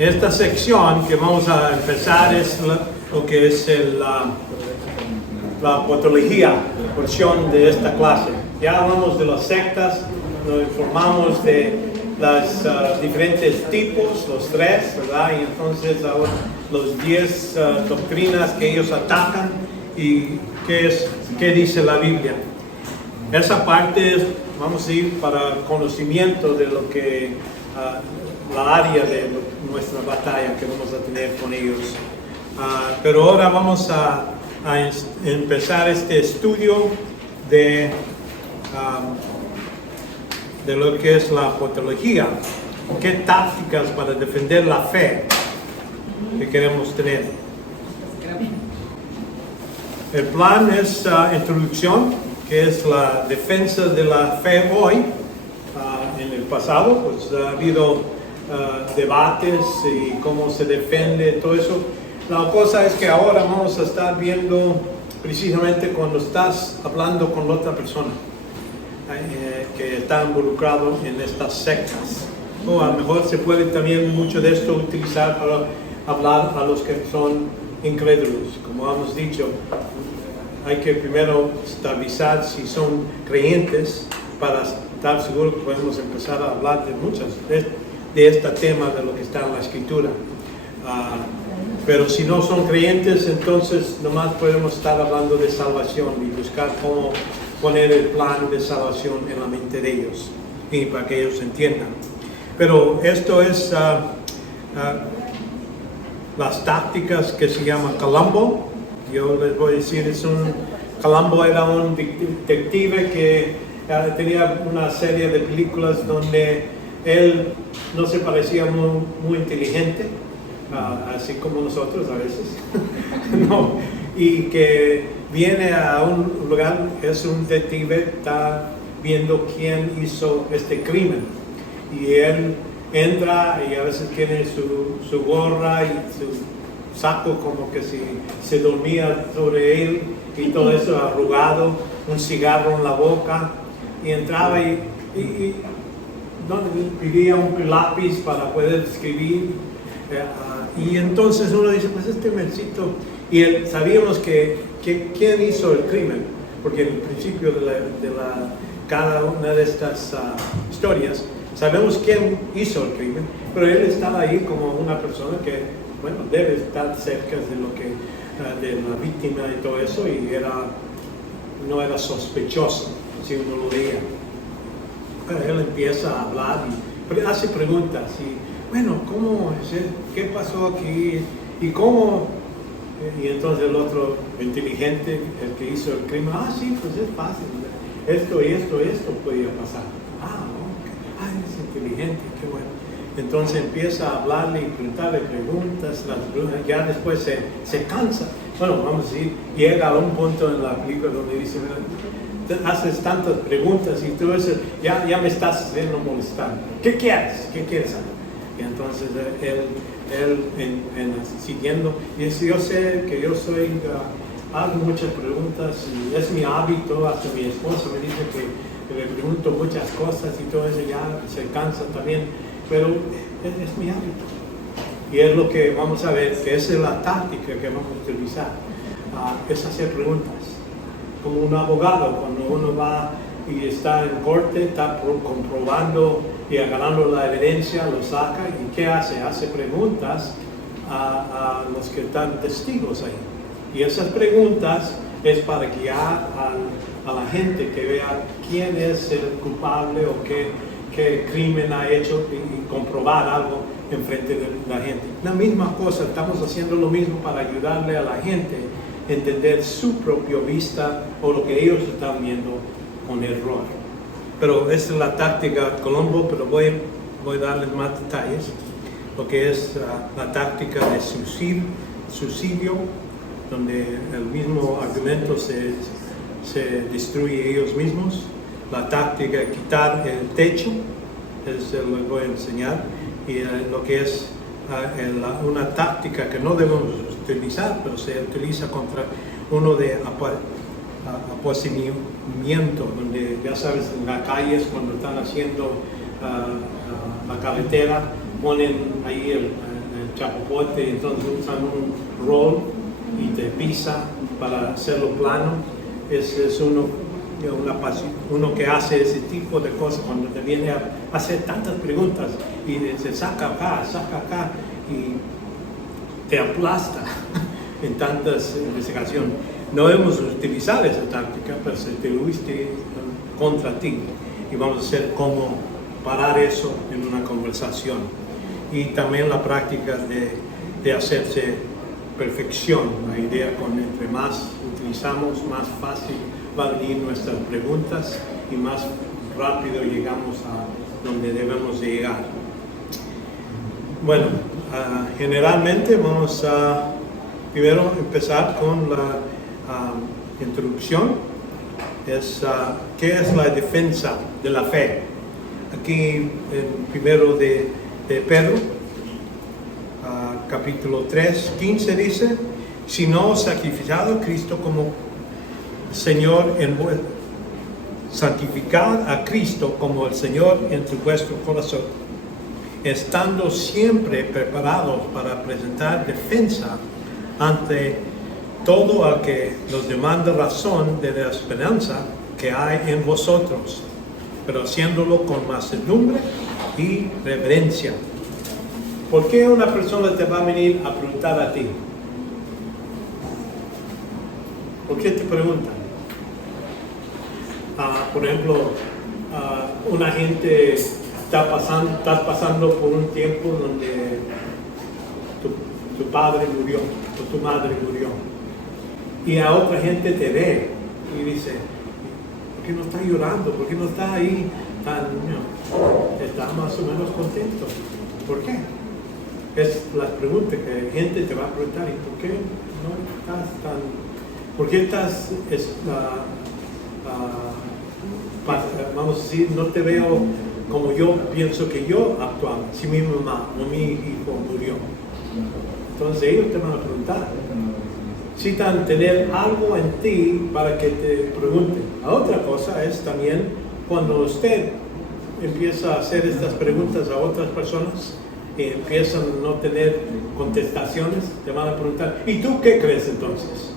Esta sección que vamos a empezar es lo que es la apología, porción de esta clase. Ya hablamos de las sectas, nos informamos de los diferentes tipos, los tres, ¿verdad? Y entonces ahora los 10 doctrinas que ellos atacan y qué dice la Biblia. Esa parte vamos a ir para conocimiento de lo que la área de nuestra batalla que vamos a tener con ellos. Pero ahora vamos a empezar este estudio de lo que es la apología. ¿Qué tácticas para defender la fe que queremos tener? El plan es introducción, que es la defensa de la fe hoy. En el pasado pues ha habido debates y cómo se defiende todo eso. La cosa es que ahora vamos a estar viendo precisamente cuando estás hablando con otra persona que está involucrado en estas sectas. O a lo mejor se puede también mucho de esto utilizar para hablar a los que son incrédulos. Como hemos dicho, hay que primero estabilizar si son creyentes para estar seguro que podemos empezar a hablar de muchas de este tema de lo que está en la Escritura. Pero si no son creyentes, entonces nomás podemos estar hablando de salvación y buscar cómo poner el plan de salvación en la mente de ellos y para que ellos entiendan. Pero esto es las tácticas que se llama Columbo. Yo les voy a decir, Columbo era un detective que tenía una serie de películas donde él no se parecía muy inteligente, así como nosotros a veces, no, y que viene a un lugar, es un detective, está viendo quién hizo este crimen, y él entra y a veces tiene su gorra y su saco como que si se dormía sobre él y todo eso arrugado, un cigarro en la boca, y entraba y pedía un lápiz para poder escribir, y entonces uno dice, pues este mencito, y sabíamos quién hizo el crimen, porque en el principio de cada una de estas historias sabemos quién hizo el crimen, pero él estaba ahí como una persona que, bueno, debe estar cerca de lo que de la víctima y todo eso, y no era sospechoso si uno lo veía. Pero él empieza a hablar y hace preguntas y, bueno, ¿cómo es? ¿Qué pasó aquí? ¿Y cómo? Y entonces el otro inteligente, el que hizo el crimen, sí, pues es fácil, esto y esto podía pasar. Okay. Es inteligente, qué bueno. Entonces empieza a hablarle y preguntarle preguntas, ya después se cansa. Bueno, vamos a decir, llega a un punto en la película donde dice, haces tantas preguntas y tú eso, ya me estás haciendo molestar. ¿Qué quieres? ¿Qué quieres saber? Y entonces él siguiendo, y dice, yo sé que yo hago muchas preguntas y es mi hábito, hasta mi esposa me dice que le pregunto muchas cosas y todo eso, ya se cansa también, pero es mi hábito. Y es lo que vamos a ver, que esa es la táctica que vamos a utilizar, es hacer preguntas. Como un abogado, cuando uno va y está en corte, está comprobando y agarrando la evidencia, lo saca, y ¿qué hace? Hace preguntas a los que están testigos ahí. Y esas preguntas es para guiar a la gente que vea quién es el culpable o qué crimen ha hecho y comprobar algo en frente de la gente. La misma cosa, estamos haciendo lo mismo para ayudarle a la gente a entender su propia vista o lo que ellos están viendo con error. Pero esa es la táctica Columbo, pero voy a darles más detalles. Lo que es la táctica de suicidio, donde el mismo argumento se destruye ellos mismos. La táctica de quitar el techo, eso lo voy a enseñar. Y lo que es una táctica que no debemos utilizar, pero se utiliza contra uno de apaciguamiento, donde ya sabes, en las calles cuando están haciendo la carretera, ponen ahí chapopote, entonces usan un roll y te pisa para hacerlo plano. Ese es uno que hace ese tipo de cosas cuando te viene a hacer tantas preguntas y se saca acá y te aplasta en tantas investigaciones. No hemos utilizado esa táctica, pero se te lo viste contra ti y vamos a hacer cómo parar eso en una conversación. Y también la práctica de hacerse perfección, la idea con entre más utilizamos, más fácil va a venir nuestras preguntas y más rápido llegamos a donde debemos llegar. Bueno, generalmente vamos a primero empezar con la introducción. ¿Qué es la defensa de la fe? Aquí en primero de Pedro, capítulo 3, 15 dice: si no sacrificado a Cristo como Señor santificad a Cristo como el Señor en vuestro corazón, estando siempre preparados para presentar defensa ante todo al que nos demanda razón de la esperanza que hay en vosotros, pero haciéndolo con mansedumbre y reverencia. ¿Por qué una persona te va a venir a preguntar a ti? ¿Por qué te preguntan? Por ejemplo, una gente estás pasando por un tiempo donde tu padre murió o tu madre murió, y a otra gente te ve y dice: ¿por qué no está llorando? ¿Por qué no está ahí está más o menos contento? ¿Por qué? Es la pregunta que la gente te va a preguntar: ¿y por qué no estás tan? ¿Por qué estás vamos a decir, no te veo como yo pienso que yo actuaba, si mi mamá o mi hijo murió? Entonces ellos te van a preguntar. Necesitan tener algo en ti para que te pregunten. La otra cosa es también cuando usted empieza a hacer estas preguntas a otras personas y empiezan a no tener contestaciones, te van a preguntar: ¿y tú qué crees entonces?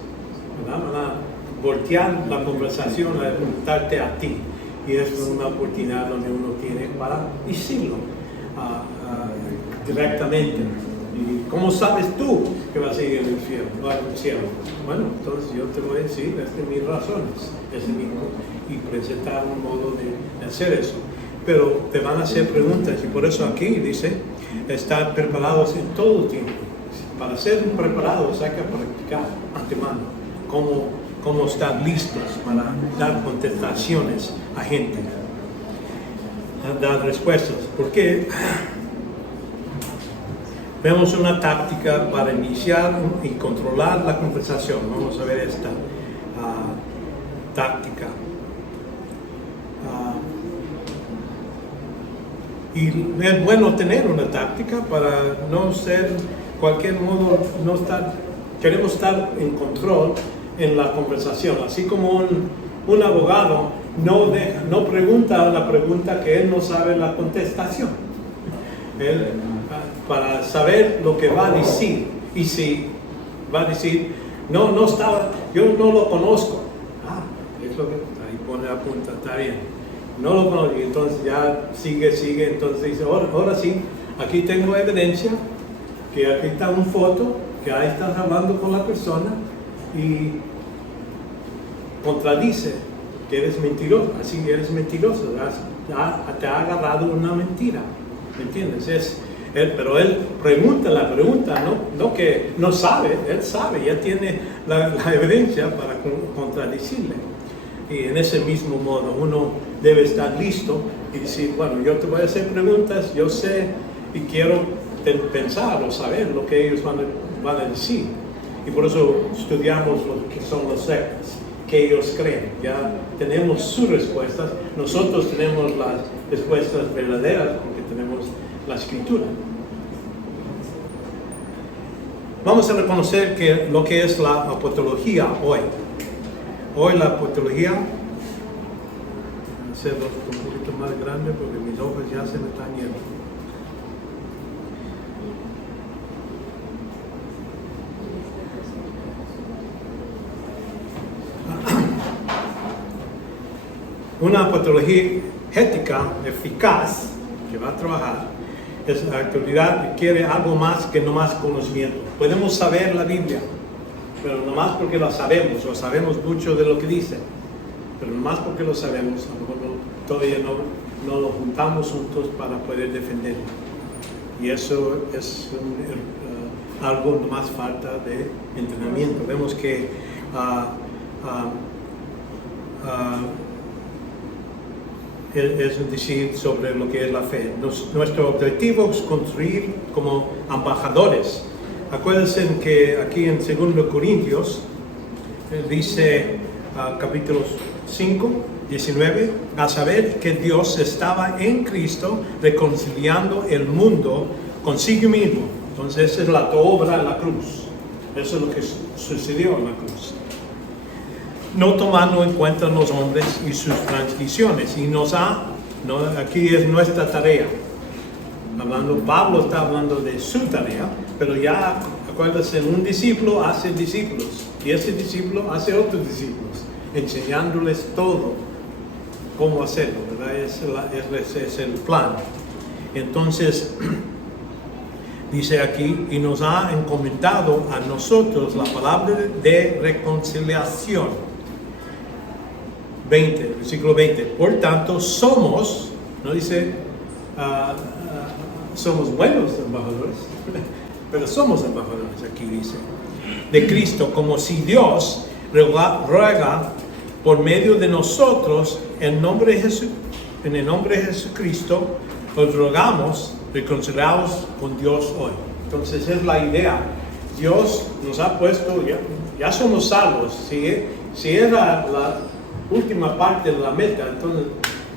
¿Verdad? Van a voltear la conversación a preguntarte a ti. Y es una oportunidad donde uno tiene para decirlo directamente. ¿Y cómo sabes tú que vas a ir al cielo? Bueno, entonces yo te voy a decir, estas mis razones, y presentar un modo de hacer eso. Pero te van a hacer preguntas, y por eso aquí dice: estar preparados en todo tiempo. Para ser preparados hay que practicar antemano cómo estar listos para dar contestaciones a gente, dar respuestas. Porque vemos una táctica para iniciar y controlar la conversación. Vamos a ver esta táctica. Y es bueno tener una táctica para no ser, cualquier modo, queremos estar en control en la conversación. Así como un abogado no pregunta la pregunta que él no sabe la contestación. Él, para saber lo que va a decir, y si va a decir: no estaba, yo no lo conozco. Es lo que ahí pone la punta, está bien. No lo conozco, y entonces ya sigue, entonces dice: ahora sí, aquí tengo evidencia, que aquí está una foto, que ahí estás hablando con la persona, y contradice que eres mentiroso, así eres mentiroso, te ha agarrado una mentira, ¿me entiendes? Pero él pregunta la pregunta, no que no sabe, él sabe, ya tiene la evidencia para contradecirle. Y en ese mismo modo uno debe estar listo y decir: bueno, yo te voy a hacer preguntas, yo sé y quiero pensar o saber lo que ellos van a decir. Y por eso estudiamos lo que son los sectas, que ellos creen. Ya tenemos sus respuestas, nosotros tenemos las respuestas verdaderas porque tenemos la escritura. Vamos a reconocer lo que es la apología hoy. Hoy la apología, voy a hacerlo un poquito más grande porque mis ojos ya se me están yendo. Una apologética eficaz, que va a trabajar, es la autoridad que quiere algo más que no más conocimiento. Podemos saber la Biblia, pero no más porque la sabemos, o sabemos mucho de lo que dice, pero no más porque lo sabemos, a lo mejor todavía no lo juntamos juntos para poder defenderlo. Y eso es algo no más falta de entrenamiento. Vemos que es decir sobre lo que es la fe. Nuestro objetivo es construir como embajadores. Acuérdense que aquí en 2 Corintios dice capítulo 5, 19, a saber que Dios estaba en Cristo reconciliando el mundo consigo mismo. Entonces esa es la obra en la cruz. Eso es lo que sucedió en la cruz. No tomando en cuenta los hombres y sus transgresiones. Y aquí es nuestra tarea. Pablo está hablando de su tarea, pero ya, acuérdense, un discípulo hace discípulos. Y ese discípulo hace otros discípulos, enseñándoles todo, cómo hacerlo, ¿verdad? Ese es el plan. Entonces, dice aquí, y nos ha encomendado a nosotros la palabra de reconciliación. Versículo 20. Por tanto, somos, no dice, somos buenos embajadores, pero somos embajadores, aquí dice, de Cristo, como si Dios ruega por medio de nosotros, en el nombre de Jesucristo, os rogamos, reconciliados con Dios hoy. Entonces es la idea. Dios nos ha puesto, ya somos salvos. Si era la última parte de la meta, entonces,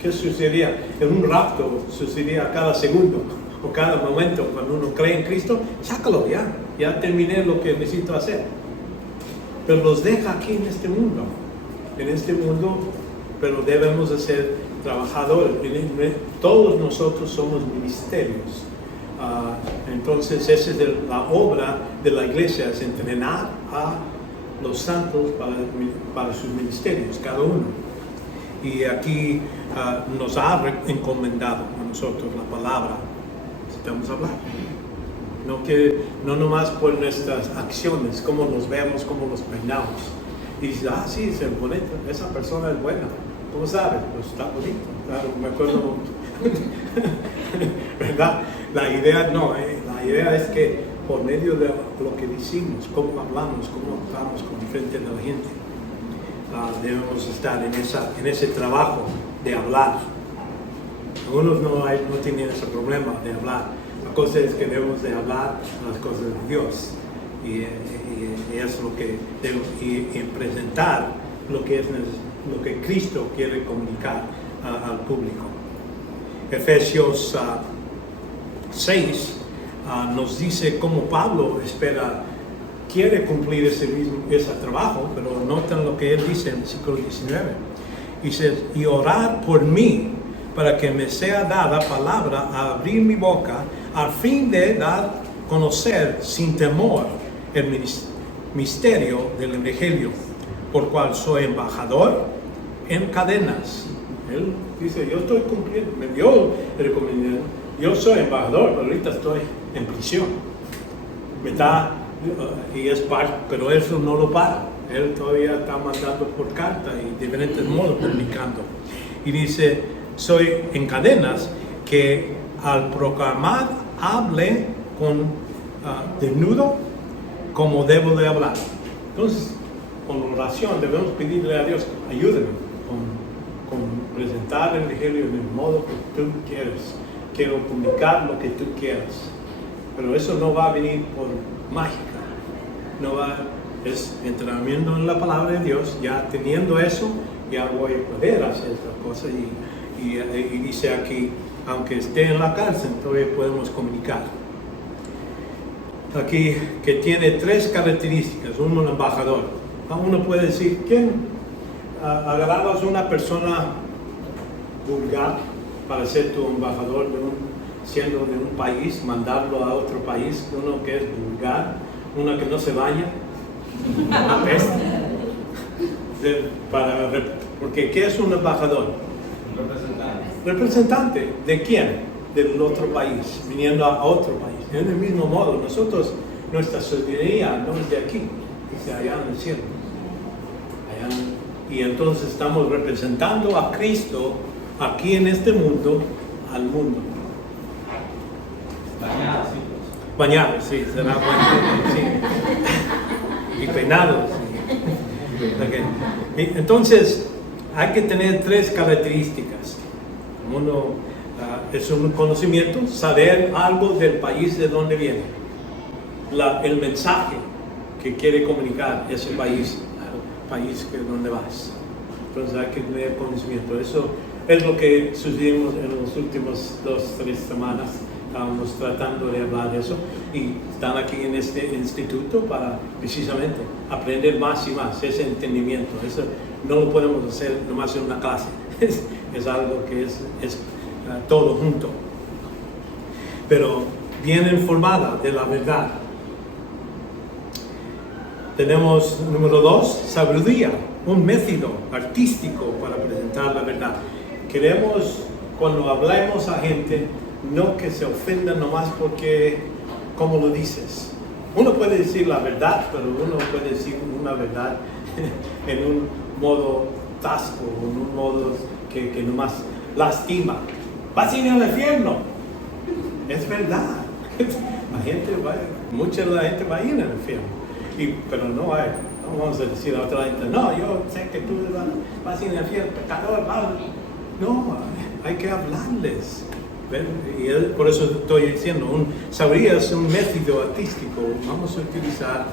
¿qué sucedería? En un rapto sucedería cada segundo o cada momento cuando uno cree en Cristo. Sácalo ya terminé lo que necesito hacer. Pero los deja aquí en este mundo, pero debemos de ser trabajadores. Todos nosotros somos ministerios. Entonces esa es la obra de la iglesia, es entrenar a los santos para sus ministerios, cada uno. Y aquí nos ha encomendado a nosotros la palabra. Necesitamos hablar. No nomás por nuestras acciones, cómo nos vemos, cómo nos peinamos. Y dice, sí, es bonito, esa persona es buena. ¿Cómo sabes? Pues está bonito. Claro, me acuerdo. ¿Verdad? La idea es que por medio de lo que decimos, cómo hablamos, cómo actuamos con frente de la gente, debemos estar en ese trabajo de hablar. Algunos no tienen ese problema de hablar. La cosa es que debemos de hablar las cosas de Dios y es lo que debemos y presentar lo que Cristo quiere comunicar al público. Efesios 6 nos dice cómo Pablo quiere cumplir ese trabajo, pero noten lo que él dice en el versículo 19. Dice, y orar por mí, para que me sea dada palabra a abrir mi boca, al fin de dar a conocer sin temor el misterio del Evangelio, por cual soy embajador en cadenas. Él dice, yo estoy cumpliendo, me dio el recomendado, yo soy embajador, pero ahorita estoy en prisión. Y es parte, pero eso no lo para. Él todavía está mandando por carta y de diferentes modos comunicando. Y dice, soy en cadenas, que al proclamar hable desnudo como debo de hablar. Entonces, con oración debemos pedirle a Dios, ayúdame con presentar el Evangelio en el modo que tú quieres. Quiero comunicar lo que tú quieras. Pero eso no va a venir por mágica. Es entrenamiento en la palabra de Dios. Ya teniendo eso, ya voy a poder hacer esta cosa. Y dice aquí, aunque esté en la cárcel, todavía podemos comunicar. Aquí, que tiene 3 características, un embajador. Uno puede decir, ¿quién agarrabas una persona vulgar para ser tu embajador siendo de un país, mandarlo a otro país, uno que es vulgar, uno que no se baña, una peste? Porque ¿qué es un embajador? Representante. ¿De quién? Del otro país, viniendo a otro país. En el mismo modo, nosotros, nuestra ciudadanía no es de aquí, es de allá en el cielo. Y entonces estamos representando a Cristo aquí en este mundo, al mundo. Bañados, sí, será bueno, sí. Y peinados. Sí. Okay. Entonces, hay que tener 3 características. Uno es un conocimiento, saber algo del país de donde viene. El mensaje que quiere comunicar ese país al país donde vas. Entonces hay que tener conocimiento. Eso es lo que sucedimos en las últimas 2-3 semanas. Estábamos tratando de hablar de eso y están aquí en este instituto para precisamente aprender más y más ese entendimiento. Eso no lo podemos hacer nomás en una clase. Es algo que es todo junto. Pero bien informada de la verdad. Tenemos número 2, sabiduría, un método artístico para presentar la verdad. Queremos, cuando hablamos a gente, no que se ofenda nomás porque, como lo dices. Uno puede decir la verdad, pero uno puede decir una verdad en un modo tasco, en un modo que nomás lastima. Vas a ir al infierno. Es verdad. Mucha de la gente va a ir al infierno. Pero no vamos a decir a otra gente, no, yo sé que tú vas a ir al infierno, pecador, no, hay que hablarles. Y por eso estoy diciendo, sabiduría es un método artístico. Vamos a utilizar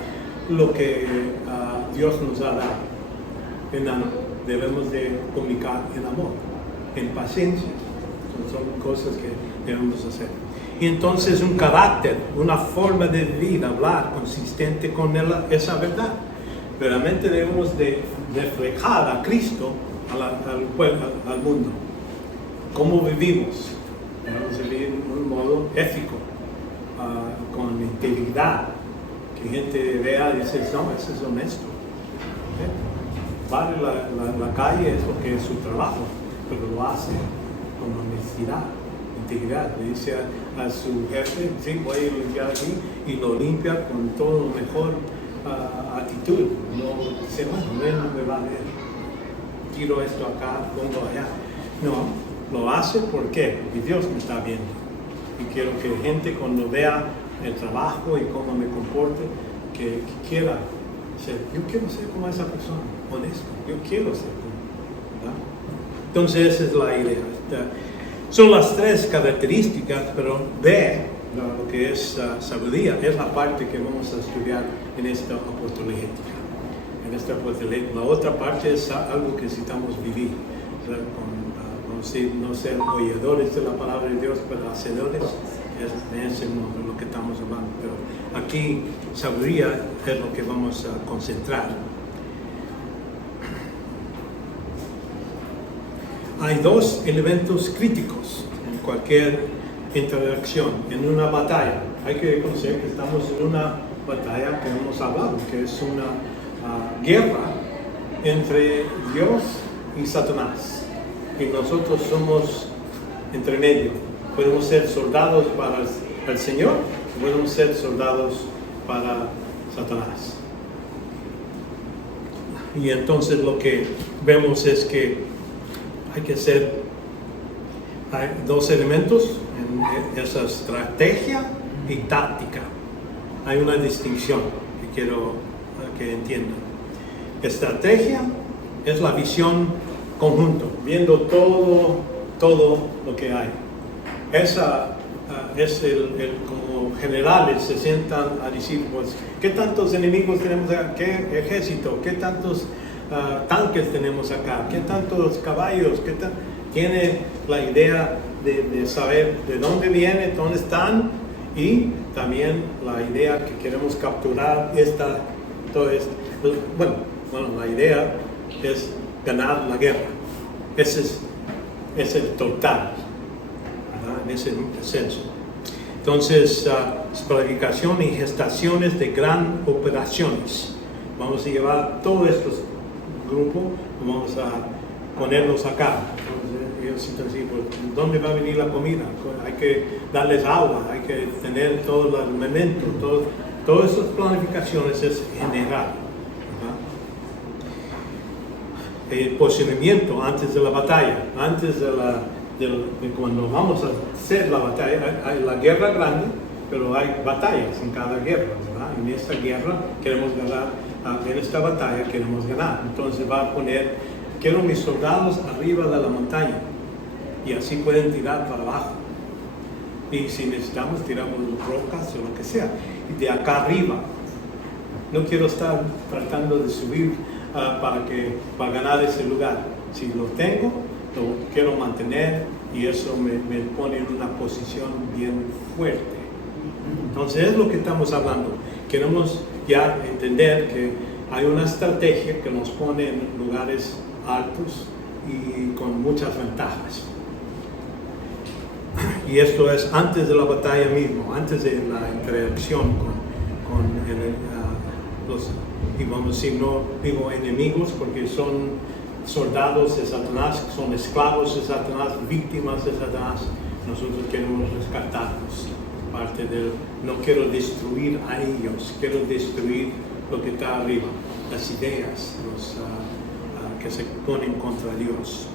lo que Dios nos ha dado. Debemos de comunicar en amor, en paciencia. Son cosas que debemos hacer. Y entonces un carácter, una forma de vivir, hablar consistente con esa verdad. Realmente debemos de reflejar a Cristo al pueblo, al mundo. ¿Cómo vivimos? Debemos vivir de un modo ético, con integridad. Que gente vea y dice, no, ese es honesto. Vale la calle es porque es su trabajo, pero lo hace con honestidad, integridad. Le dice a su jefe, sí, voy a limpiar aquí, y lo limpia con todo la mejor actitud. No dice, bueno, él no me va a ver, tiro esto acá, pongo allá. No, lo hace porque Dios me está viendo. Y quiero que gente cuando vea el trabajo y cómo me comporte, que quiera ser, yo quiero ser como esa persona, honesto, yo quiero ser como, ¿verdad? Entonces esa es la idea. Son las 3 características, pero lo que es sabiduría es la parte que vamos a estudiar en esta apologética. La otra parte es algo que necesitamos vivir, no ser oidores de la palabra de Dios, pero hacedores. Es lo que estamos hablando. Pero aquí sabiduría es lo que vamos a concentrar. Hay 2 elementos críticos en cualquier interacción, en una batalla. Hay que reconocer que estamos en una batalla que hemos hablado, que es una guerra entre Dios y Satanás. Y nosotros somos entre medio. Podemos ser soldados para el Señor, podemos ser soldados para Satanás. Y entonces lo que vemos es que hay 2 elementos en esa estrategia y táctica. Hay una distinción que quiero que entiendan. Estrategia es la visión conjunto, viendo todo lo que hay. Esa es como generales se sientan a decir, pues, ¿qué tantos enemigos tenemos acá? ¿Qué ejército? ¿Qué tantos tanques tenemos acá? ¿Qué tantos caballos? Tiene la idea de saber de dónde viene, dónde están, y también la idea que queremos capturar todo esto. Bueno, la idea es ganar la guerra. Ese es el total, ¿verdad? En ese senso. Entonces, planificación y gestaciones de gran operaciones. Vamos a llevar todos estos grupos, vamos a ponerlos acá. Entonces, ellos sienten así, pues, ¿dónde va a venir la comida? Hay que darles agua, hay que tener todos los alimentos, todas esas planificaciones es general. El posicionamiento antes de la batalla, antes de cuando vamos a hacer la batalla, hay la guerra grande, pero hay batallas en cada guerra, ¿verdad? En esta guerra queremos ganar, en esta batalla queremos ganar. Entonces va a poner, quiero mis soldados arriba de la montaña, y así pueden tirar para abajo. Y si necesitamos, tiramos rocas o lo que sea. Y de acá arriba, no quiero estar tratando de subir para ganar ese lugar. Si lo tengo, lo quiero mantener, y eso me pone en una posición bien fuerte. Entonces es lo que estamos hablando. Queremos ya entender que hay una estrategia que nos pone en lugares altos y con muchas ventajas. Y esto es antes de la batalla mismo, antes de la interacción con los, y vamos a decir, no digo enemigos porque son soldados de Satanás, son esclavos de Satanás, víctimas de Satanás. Nosotros queremos rescatarlos. Parte del, no quiero destruir a ellos, quiero destruir lo que está arriba, las ideas que se ponen contra Dios.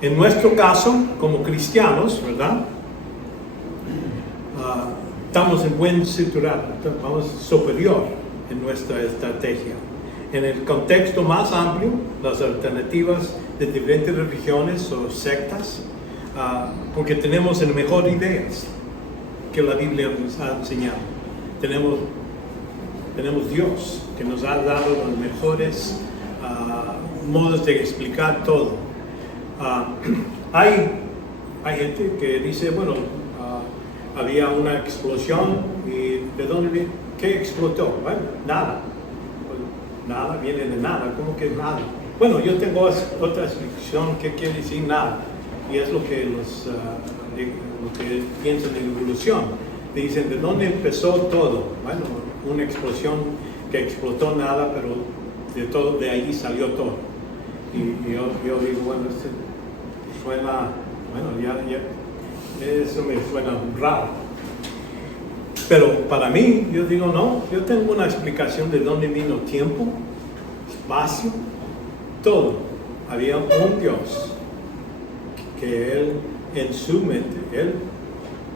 En nuestro caso, como cristianos, ¿verdad? Estamos en buen cinturón, estamos superior en nuestra estrategia. En el contexto más amplio, las alternativas de diferentes religiones o sectas, porque tenemos el mejor ideas que la Biblia nos ha enseñado. Tenemos Dios que nos ha dado los mejores modos de explicar todo. Hay gente que dice, bueno, había una explosión y ¿de dónde viene? ¿Qué explotó? Bueno, nada. Nada viene de nada. ¿Cómo que nada? Bueno, yo tengo otra explicación que quiere decir nada. Y es lo que lo que piensan en evolución. Dicen, ¿de dónde empezó todo? Bueno, una explosión que explotó nada, pero de ahí salió todo. Y yo digo, bueno, suena, bueno, eso me suena raro. Pero para mí, yo digo, no, yo tengo una explicación de dónde vino tiempo, espacio, todo. Había un Dios que Él, en su mente, Él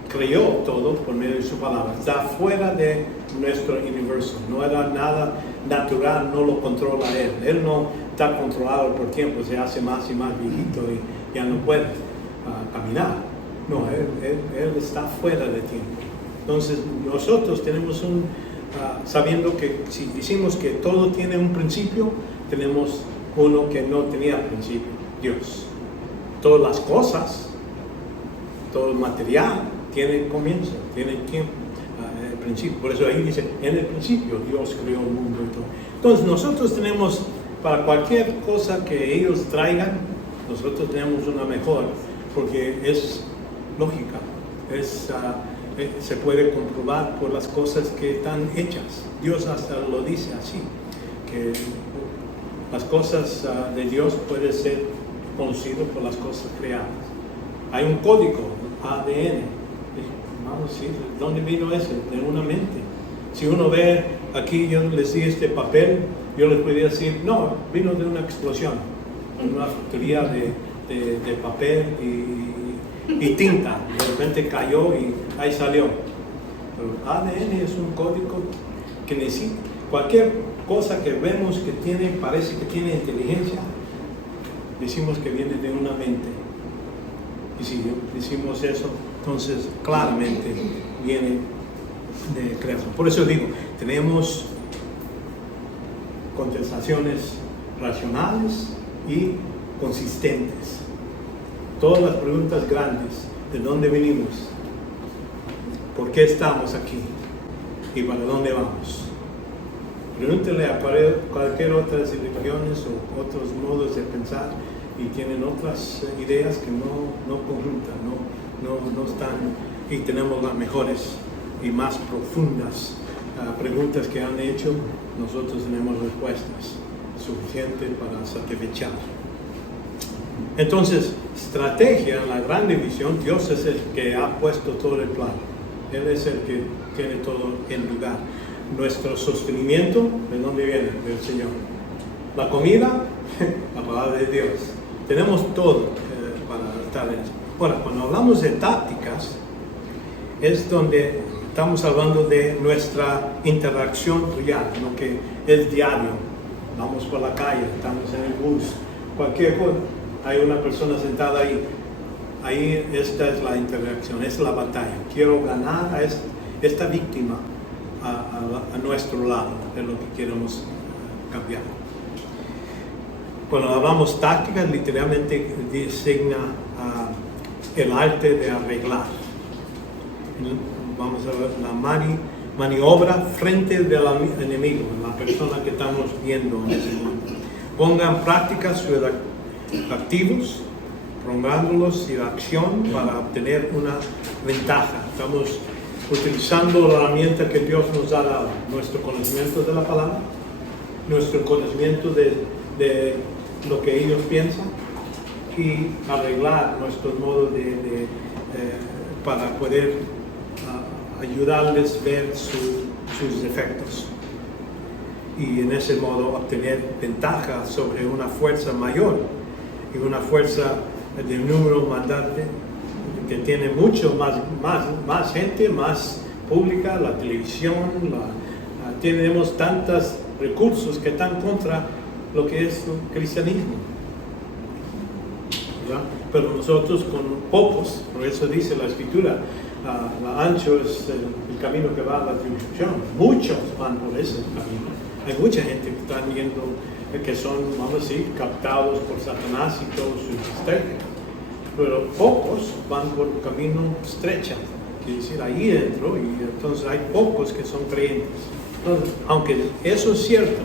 creó todo por medio de su palabra. Está fuera de nuestro universo, no era nada natural, no lo controla Él. Él no está controlado por tiempo, se hace más y más viejito y ya no puede caminar. No, él está fuera de tiempo. Entonces nosotros tenemos sabiendo que si decimos que todo tiene un principio, tenemos uno que no tenía principio, Dios. Todas las cosas, todo el material tiene comienzo, tiene tiempo, principio. Por eso ahí dice, en el principio Dios creó el mundo y todo. Entonces nosotros tenemos, para cualquier cosa que ellos traigan, nosotros tenemos una mejor, porque es lógica, se puede comprobar por las cosas que están hechas. Dios hasta lo dice así, que las cosas de Dios pueden ser conocidas por las cosas creadas. Hay un código, ADN. Vamos a decir, ¿de dónde vino ese? De una mente. Si uno ve aquí, yo les di este papel, yo les podría decir, no, vino de una explosión, en una factoría de papel y tinta. De repente cayó y ahí salió. Pero ADN es un código que necesita. Cualquier cosa que vemos que parece que tiene inteligencia, decimos que viene de una mente. Y si decimos eso, entonces claramente viene de creación. Por eso digo, tenemos contestaciones racionales y consistentes. Todas las preguntas grandes, ¿de dónde venimos? ¿Por qué estamos aquí? ¿Y para dónde vamos? Pregúntele a cualquier otras religiones o otros modos de pensar y tienen otras ideas que no conjuntan, no están, y tenemos las mejores y más profundas preguntas que han hecho. Nosotros tenemos respuestas suficientes para satisfacer. Entonces, estrategia en la gran división, Dios es el que ha puesto todo el plan. Él es el que tiene todo en lugar. Nuestro sostenimiento, ¿de dónde viene? Del Señor. La comida, la palabra de Dios. Tenemos todo para estar en eso. Ahora, cuando hablamos de tácticas, es donde estamos hablando de nuestra interacción real, lo que es diario. Vamos por la calle, estamos en el bus, cualquier cosa. Hay una persona sentada ahí. Ahí esta es la interacción, es la batalla. Quiero ganar a esta víctima a nuestro lado, es lo que queremos cambiar. Cuando hablamos tácticas, literalmente designa el arte de arreglar. Vamos a ver la maniobra frente del enemigo, la persona que estamos viendo en ese momento. Ponga en práctica sus activos, pongándolos en acción para obtener una ventaja. Estamos utilizando la herramienta que Dios nos ha dado, nuestro conocimiento de la palabra, nuestro conocimiento de lo que ellos piensan y arreglar nuestros modos para poder ayudarles a ver sus defectos y en ese modo obtener ventaja sobre una fuerza mayor y una fuerza de número mandante que tiene mucho más gente, más pública, la televisión, tenemos tantos recursos que están contra lo que es el cristianismo. ¿Ya? Pero nosotros con pocos, por eso dice la Escritura, ancho es el camino que va a la destrucción. Muchos van por ese camino. Hay mucha gente que están yendo, que son, vamos a decir, captados por Satanás y todos sus estrategias. Pero pocos van por un camino estrecho, quiere decir, ahí dentro, y entonces hay pocos que son creyentes. Entonces, aunque eso es cierto,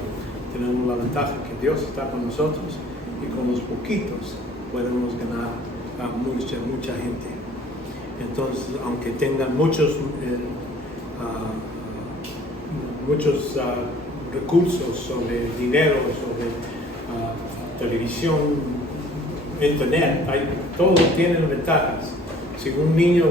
tenemos la ventaja que Dios está con nosotros y con los poquitos podemos ganar a mucha gente. Entonces, aunque tengan muchos recursos sobre dinero, sobre televisión, internet, todos tienen ventajas. Si un niño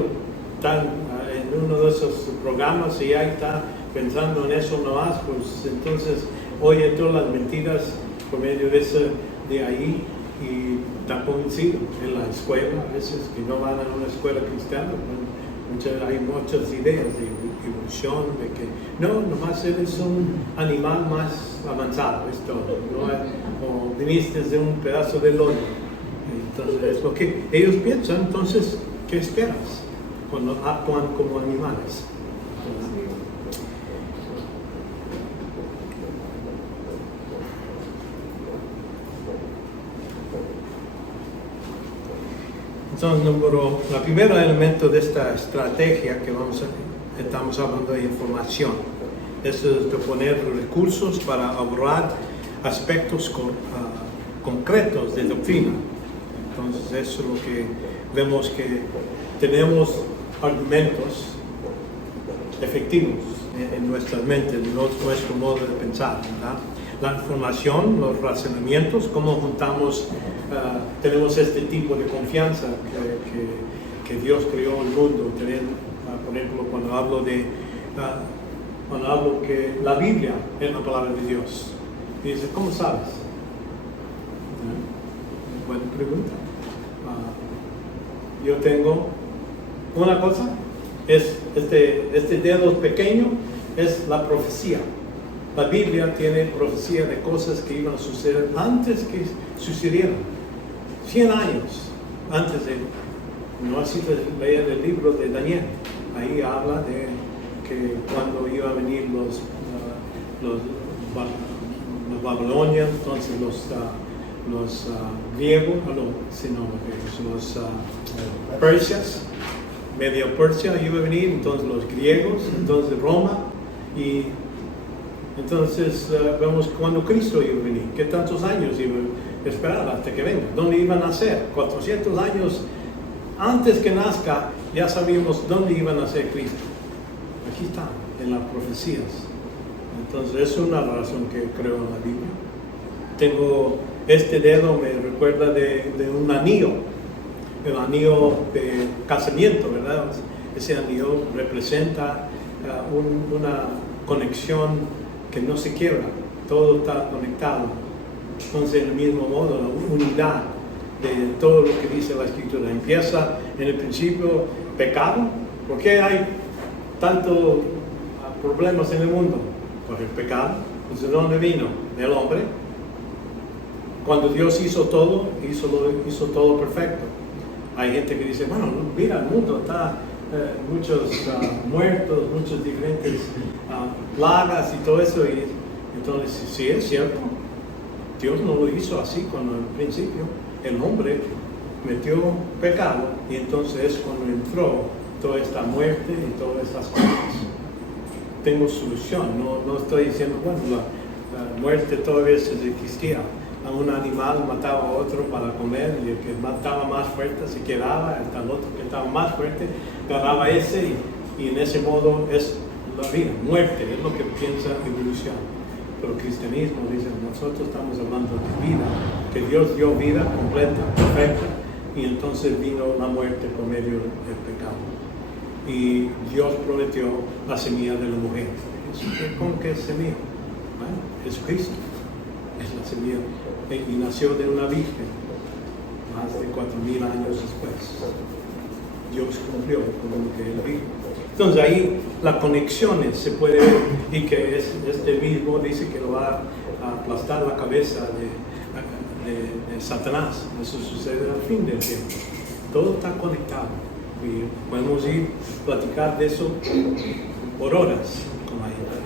está en uno de esos programas y ahí está pensando en eso nomás, pues entonces oye todas las mentiras por medio de ahí y está convencido. En la escuela, a veces que no van a una escuela cristiana, hay muchas ideas de evolución, de que no, nomás eres un animal más avanzado, es todo, o viniste de un pedazo de lodo. Entonces es lo que ellos piensan. Entonces, ¿qué esperas cuando actúan como animales? Entonces, el primer elemento de esta estrategia que estamos hablando de información. Eso es de poner recursos para abordar aspectos concretos de doctrina. Entonces, eso es lo que vemos, que tenemos argumentos efectivos en nuestra mente, en nuestro modo de pensar, ¿verdad? La información, los razonamientos, cómo juntamos, tenemos este tipo de confianza que Dios creó el mundo. Por ejemplo, cuando hablo que la Biblia es la palabra de Dios, y dice, ¿cómo sabes? Buena pregunta. Yo tengo una cosa, es este dedo pequeño, es la profecía. La Biblia tiene profecía de cosas que iban a suceder antes que sucedieran. 100 años antes de... No así leer el libro de Daniel. Ahí habla de que cuando iban a venir los babilonios, entonces los griegos, los persias, medio Persia iba a venir, entonces los griegos, entonces Roma, y entonces vemos cuando Cristo iba a venir, qué tantos años iba a esperar hasta que venga, dónde iba a nacer. 400 años antes que nazca ya sabíamos dónde iba a nacer Cristo. Aquí está, en las profecías. Entonces es una razón que creo en la Biblia. Tengo este dedo me recuerda de un anillo, el anillo de casamiento, ¿verdad? Ese anillo representa una conexión que no se quiebra, todo está conectado. Entonces, del mismo modo, la unidad de todo lo que dice la Escritura empieza en el principio pecado. ¿Por qué hay tantos problemas en el mundo? Por el pecado. Entonces, ¿de dónde vino? Del hombre. Cuando Dios hizo todo, hizo todo perfecto. Hay gente que dice, bueno, mira, el mundo está muchos muertos, muchos diferentes plagas y todo eso. Y entonces, sí es cierto, Dios no lo hizo así cuando al principio el hombre metió pecado, y entonces es cuando entró toda esta muerte y todas estas cosas. Tengo solución, no estoy diciendo, bueno, la muerte todavía existía. A un animal mataba a otro para comer, y el que mataba más fuerte se quedaba, hasta el otro que estaba más fuerte agarraba ese, y en ese modo es la vida, muerte, es lo que piensa evolución. Pero el cristianismo dice, nosotros estamos hablando de vida, que Dios dio vida completa, perfecta, y entonces vino la muerte por medio del pecado. Y Dios prometió la semilla de la mujer. ¿Cómo que es semilla? Bueno, Jesucristo es la semilla, y nació de una virgen más de 4,000 años después. Dios cumplió con lo que él dijo. Entonces ahí las conexiones se puede ver, y que este mismo dice que lo va a aplastar la cabeza de Satanás. Eso sucede al fin del tiempo. Todo está conectado, y podemos ir a platicar de eso por horas con la gente.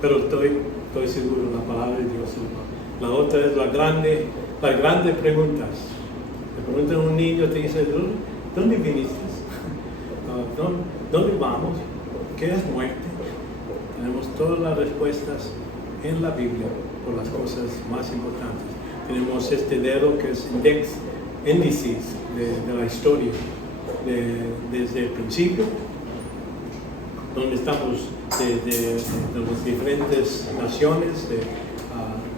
Pero estoy seguro, la palabra de Dios. La otra es las grandes preguntas. Le preguntan a un niño, te dice, ¿dónde viniste? ¿Dónde vamos? ¿Qué es muerte? Tenemos todas las respuestas en la Biblia por las cosas más importantes. Tenemos este dedo que es índices de la historia, desde el principio, donde estamos, de las diferentes naciones,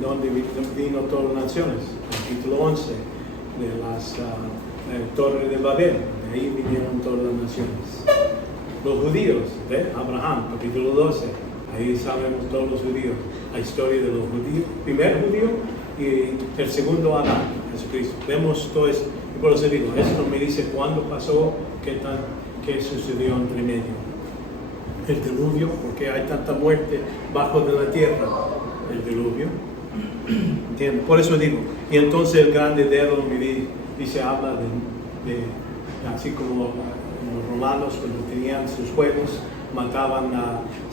donde vino todas las naciones, capítulo 11, de las torres de Babel, de ahí vinieron todas las naciones. Los judíos, de Abraham, capítulo 12, ahí sabemos todos los judíos, la historia de los judíos, primer judío y el segundo Adán, Jesucristo. Vemos todo esto, y por eso digo, esto me dice cuándo pasó, qué sucedió entre medio. El diluvio, porque hay tanta muerte bajo de la tierra, el diluvio. ¿Entiendes? Por eso digo, y entonces el grande dedo dice, habla de así como los romanos cuando tenían sus juegos,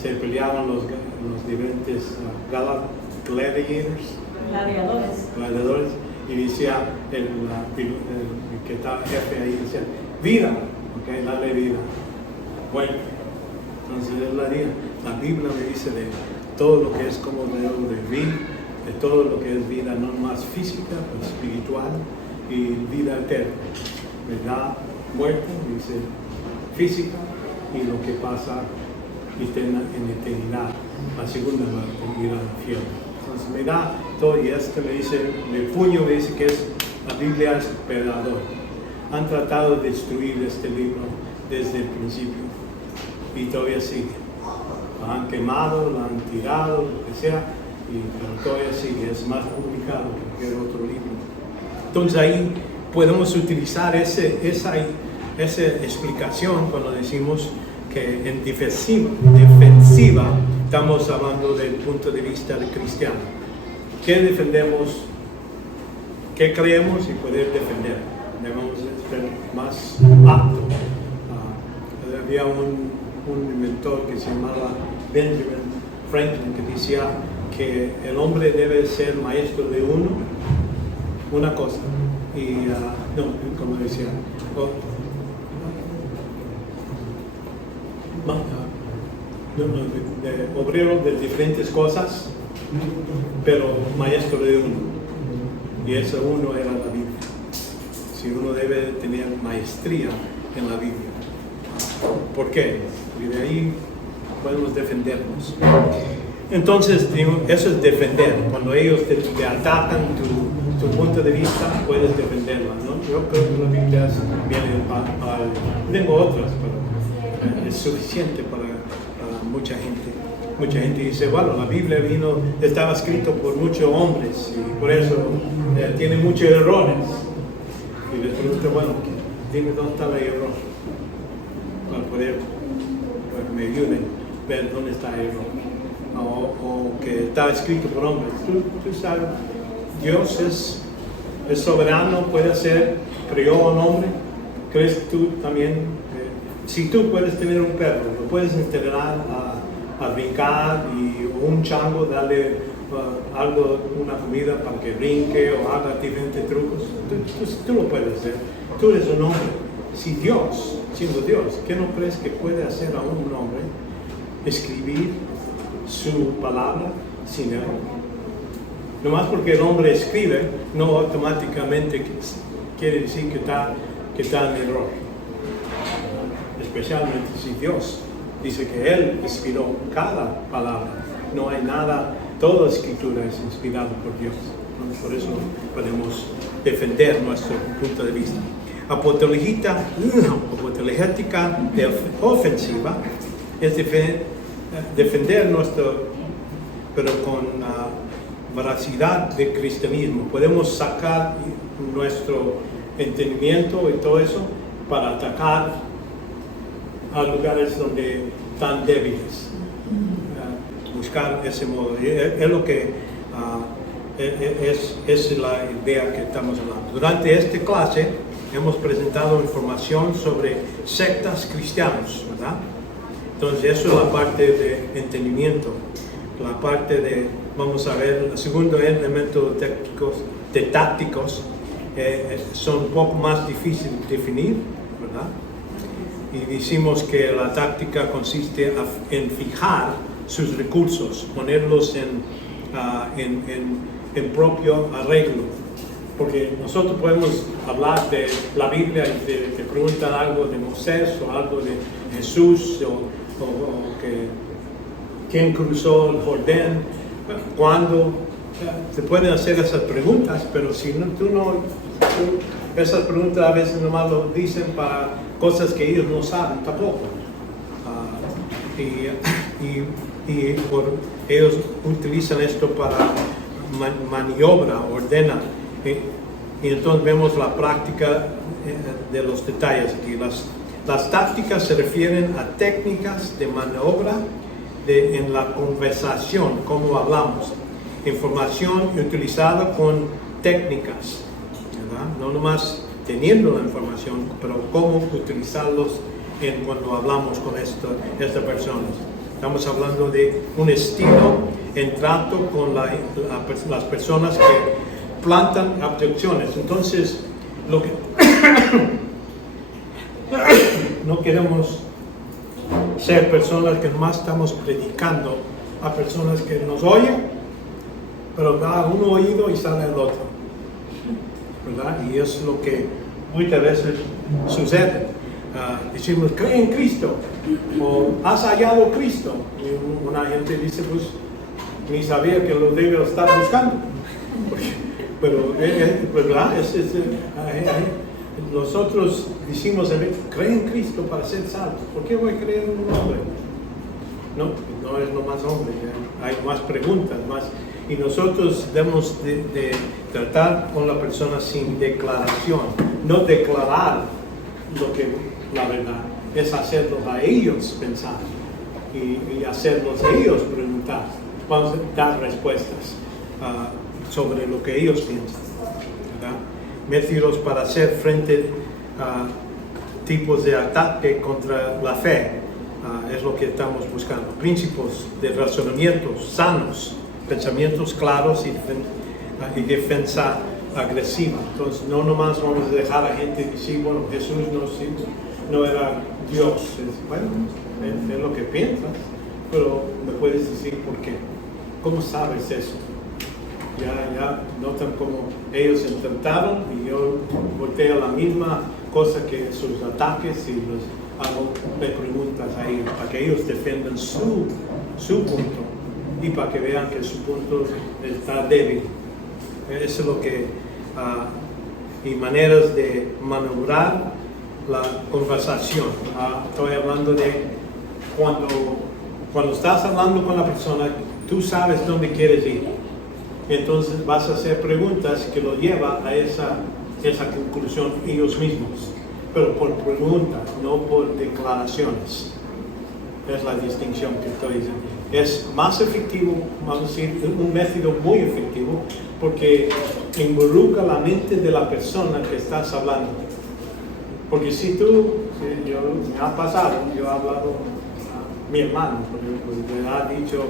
se peleaban los diferentes gladiadores, y decía el que estaba jefe ahí, decía, vida, ok, dale vida, bueno, entonces es la vida. La Biblia me dice de todo lo que es como debo de vivir, de todo lo que es vida, no más física, pero espiritual, y vida eterna, ¿verdad? Muerte, dice física, y lo que pasa en eternidad, la segunda muerte, ir al infierno. Entonces me da todo, y me dice, el puño me dice que la Biblia es perdedor. Han tratado de destruir este libro desde el principio, y todavía sigue. Lo han quemado, lo han tirado, lo que sea, pero todavía sigue, es más complicado que cualquier otro libro. Entonces ahí podemos utilizar esa explicación cuando decimos que en defensiva estamos hablando del punto de vista del cristiano. ¿Qué defendemos? ¿Qué creemos y poder defender? Debemos ser más aptos. Había un inventor que se llamaba Benjamin Franklin que decía que el hombre debe ser maestro de una cosa, y como decía, obrero de diferentes cosas, pero maestro de uno, y ese uno era la Biblia. Si uno debe tener maestría en la Biblia. ¿Por qué? Y de ahí podemos defendernos. Entonces, eso es defender. Cuando ellos te atacan tu punto de vista, puedes defenderla, ¿no? Yo creo que la Biblia viene tengo otras, pero es suficiente para mucha gente. Mucha gente dice, bueno, la Biblia estaba escrito por muchos hombres y por eso tiene muchos errores. Y les pregunto, bueno, dime dónde está el error, para que me ayuden a ver dónde está el error. O que está escrito por hombres. Tú sabes, Dios es soberano, puede hacer, creó a un hombre. ¿Crees que tú también, si tú puedes tener un perro, lo puedes entrenar a brincar y un chango, darle algo, una comida para que brinque o haga diferentes trucos? Tú lo puedes hacer. Tú eres un hombre. Si Dios, siendo Dios, ¿qué no crees que puede hacer a un hombre escribir su palabra sin error? No más porque el hombre escribe, no automáticamente quiere decir que está en error. Especialmente si Dios dice que Él inspiró cada palabra. No hay nada, toda escritura es inspirada por Dios. Por eso podemos defender nuestro punto de vista. Apologética ofensiva es defender nuestro, pero con veracidad de cristianismo. Podemos sacar nuestro entendimiento y todo eso para atacar a lugares donde están débiles. Buscar ese modo. Es lo que es la idea que estamos hablando. Durante esta clase hemos presentado información sobre sectas cristianas, ¿verdad? Entonces eso es la parte de entendimiento. La parte de, vamos a ver, el segundo elemento de tácticos son un poco más difíciles de definir, ¿verdad? Y decimos que la táctica consiste en fijar sus recursos, ponerlos en propio arreglo. Porque nosotros podemos hablar de la Biblia y te preguntan algo de Moisés o algo de Jesús o que quién cruzó el Jordán, cuándo. Se pueden hacer esas preguntas, pero si no, esas preguntas a veces nomás lo dicen para cosas que ellos no saben tampoco. Ellos utilizan esto para maniobra, ordena. Y entonces vemos la práctica de los detalles aquí. Las tácticas se refieren a técnicas de maniobra en la conversación, como hablamos. Información utilizada con técnicas, ¿verdad? No nomás teniendo la información, pero cómo utilizarlos cuando hablamos con estas personas. Estamos hablando de un estilo en trato con las personas que plantan objeciones. Entonces, lo que no queremos ser personas que más estamos predicando a personas que nos oyen, pero da un oído y sale el otro, ¿verdad? Y es lo que muchas veces sucede. Decimos, cree en Cristo, o has hallado Cristo. Y una gente dice, pues, ni sabía que lo debe estar buscando. Pero, ¿verdad? Nosotros decimos, cree en Cristo para ser salvos. ¿Por qué voy a creer en un hombre? No es lo más hombre, hay más preguntas, más. Y nosotros debemos de tratar con la persona sin declaración, no declarar lo que la verdad, es hacerlos a ellos pensar y hacerlos a ellos preguntar. Vamos a dar respuestas sobre lo que ellos piensan, ¿verdad? Métodos para hacer frente a tipos de ataque contra la fe, es lo que estamos buscando. Principios de razonamiento sanos, pensamientos claros y defensa agresiva. Entonces no nomás vamos a dejar a gente decir, bueno, Jesús no era Dios. Bueno, es lo que piensas, pero me puedes decir por qué. ¿Cómo sabes eso? Ya notan cómo ellos intentaron y yo volteo la misma cosa que sus ataques y les hago preguntas a ellos para que ellos defiendan su punto y para que vean que su punto está débil. Eso es lo que y maneras de maniobrar la conversación. Estoy hablando de cuando estás hablando con la persona, tú sabes dónde quieres ir. Entonces vas a hacer preguntas que lo llevan a esa conclusión ellos mismos, pero por preguntas, no por declaraciones. Es la distinción que estoy diciendo. Es más efectivo, vamos a decir, un método muy efectivo, porque involucra la mente de la persona que estás hablando. Porque si me ha pasado, yo he hablado a mi hermano, por ejemplo, me ha dicho,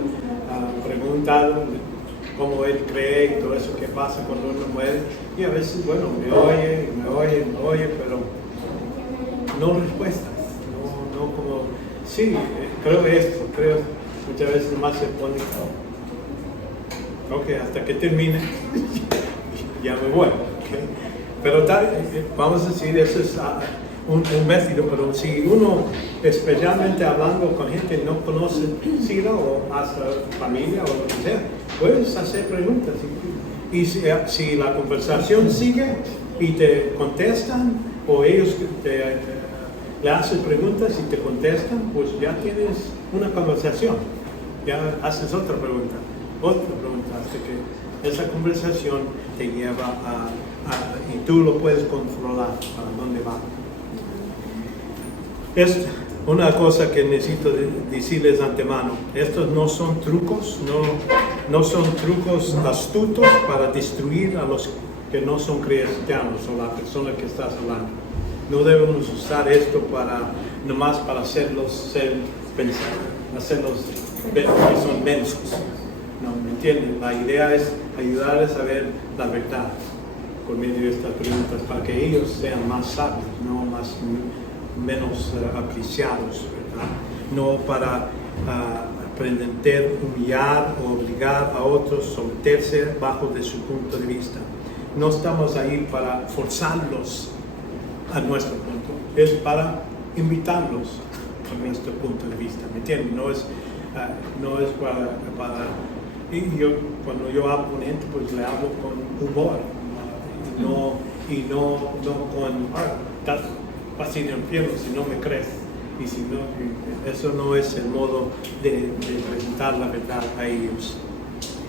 preguntado cómo él cree y todo eso que pasa cuando uno muere, y a veces, bueno, me oye, pero no respuestas, no como, sí, creo esto, muchas veces nomás se pone, ok, hasta que termine, ya me voy, okay. Pero vamos a decir, eso es un método, pero si uno, especialmente hablando con gente que no conoce, o hasta familia o lo que sea, puedes hacer preguntas. Y si la conversación sigue y te contestan, o ellos le hacen preguntas y te contestan, pues ya tienes una conversación. Ya haces otra pregunta, hasta que esa conversación te lleva y tú lo puedes controlar para dónde va. Es una cosa que necesito decirles antemano. Estos no son trucos, no son trucos astutos para destruir a los que no son cristianos o la persona que estás hablando. No debemos usar esto nomás para hacerlos ver que son mensos. No, ¿me entienden? La idea es ayudarles a ver la verdad por medio de estas preguntas para que ellos sean más sabios, no menos apreciados, ¿verdad? No para pretender humillar o obligar a otros a someterse bajo de su punto de vista. No estamos ahí para forzarlos a nuestro punto, es para invitarlos a nuestro punto de vista, ¿me entienden? No es para y cuando yo hablo con gente, pues le hablo con humor, y no con vas a ir al infierno si no me crees, y si no, eso no es el modo de presentar la verdad a ellos.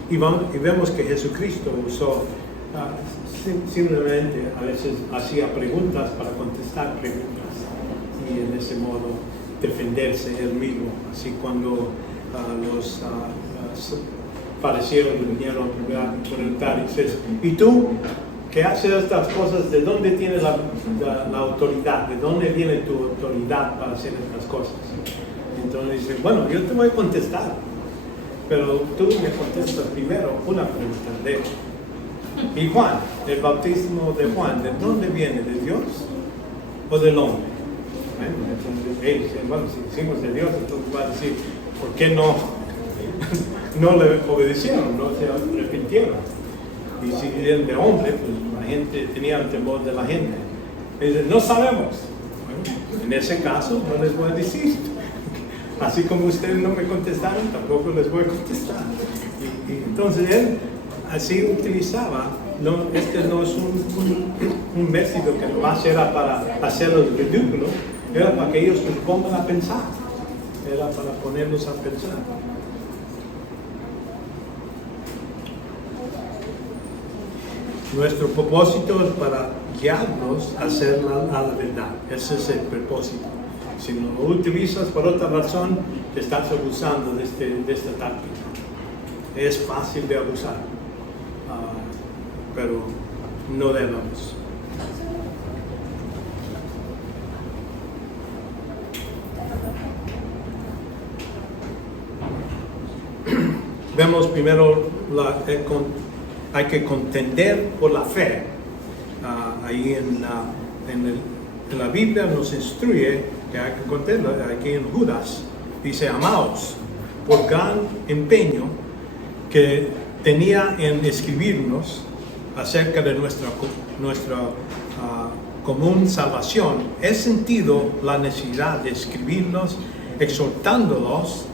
Y vemos que Jesucristo usó simplemente a veces hacía preguntas para contestar preguntas, y en ese modo defenderse él mismo. Así cuando los fariseos vinieron a preguntar, y dices, ¿y tú que haces estas cosas, de dónde tienes la autoridad? ¿De dónde viene tu autoridad para hacer estas cosas? Entonces dice, bueno, yo te voy a contestar, pero tú me contestas primero una pregunta. ¿Y Juan, el bautismo de Juan, de dónde viene? ¿De Dios o del hombre? Entonces ellos dicen, bueno, si decimos de Dios, entonces va a decir, ¿por qué no le obedecieron, no se arrepintieron? Y si eran de hombre, pues la gente tenía el temor de la gente. Y dicen, no sabemos. Bueno, en ese caso no les voy a decir. Así como ustedes no me contestaron, tampoco les voy a contestar. Y entonces él así utilizaba, este no es un método que nomás era para hacerlos ridículos, era para que ellos se pongan a pensar. Era para ponerlos a pensar. Nuestro propósito es para guiarnos a hacer la verdad. Ese es el propósito. Si no lo utilizas por otra razón, te estás abusando de esta táctica. Es fácil de abusar, pero no debemos. Vemos primero hay que contender por la fe. Ahí en la Biblia nos instruye que hay que contender. Aquí en Judas dice, amaos, por gran empeño que tenía en escribirnos acerca de nuestra común salvación, he sentido la necesidad de escribirnos exhortándolos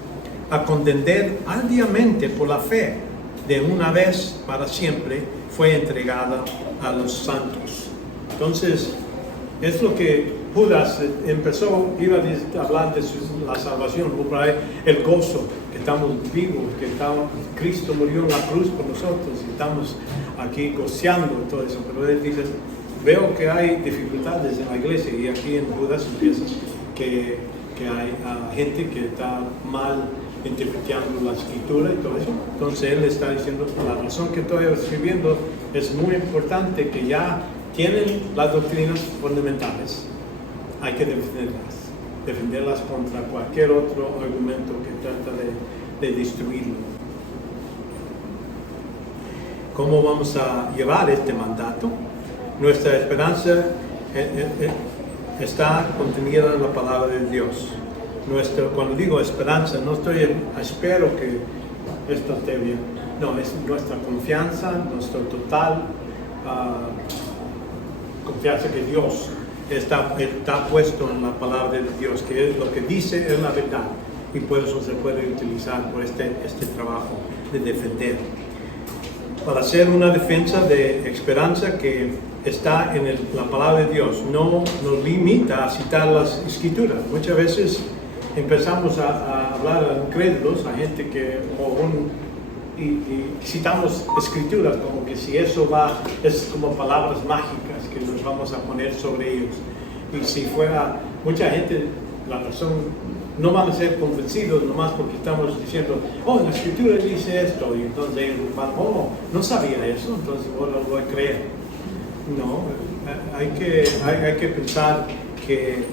a contender arduamente por la fe, de una vez para siempre, fue entregada a los santos. Entonces, es lo que Judas empezó, iba a hablar de la salvación, el gozo, que estamos vivos, que Cristo murió en la cruz por nosotros y estamos aquí goceando todo eso. Pero él dice, veo que hay dificultades en la iglesia, y aquí en Judas empieza que hay gente que está mal interpretando la escritura y todo eso. Entonces él está diciendo, la razón que estoy escribiendo es muy importante, que ya tienen las doctrinas fundamentales, hay que defenderlas contra cualquier otro argumento que trata de destruirlo. ¿Cómo vamos a llevar este mandato? Nuestra esperanza está contenida en la palabra de Dios. Cuando digo esperanza, no espero que esto esté bien. No, es nuestra confianza, nuestra total confianza que Dios está puesto en la palabra de Dios, que es lo que dice es la verdad, y por eso se puede utilizar por este trabajo de defender. Para hacer una defensa de esperanza que está en la palabra de Dios, no nos limita a citar las escrituras. Muchas veces empezamos a hablar a incrédulos, a gente que y citamos escrituras como que si eso es como palabras mágicas que nos vamos a poner sobre ellos. Y si fuera mucha gente, la razón, no van a ser convencidos nomás porque estamos diciendo, oh, la escritura dice esto, y entonces ellos van, oh, no sabía eso, entonces ahora lo voy a creer. No, hay que pensar que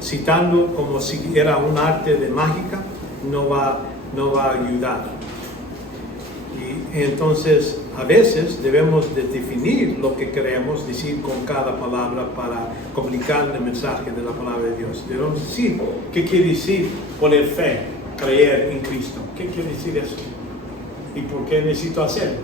citando como si era un arte de mágica no va a ayudar. Y entonces a veces debemos de definir lo que queremos decir con cada palabra para comunicar el mensaje de la palabra de Dios. Debemos decir qué quiere decir poner fe, creer en Cristo. ¿Qué quiere decir eso? ¿Y por qué necesito hacerlo?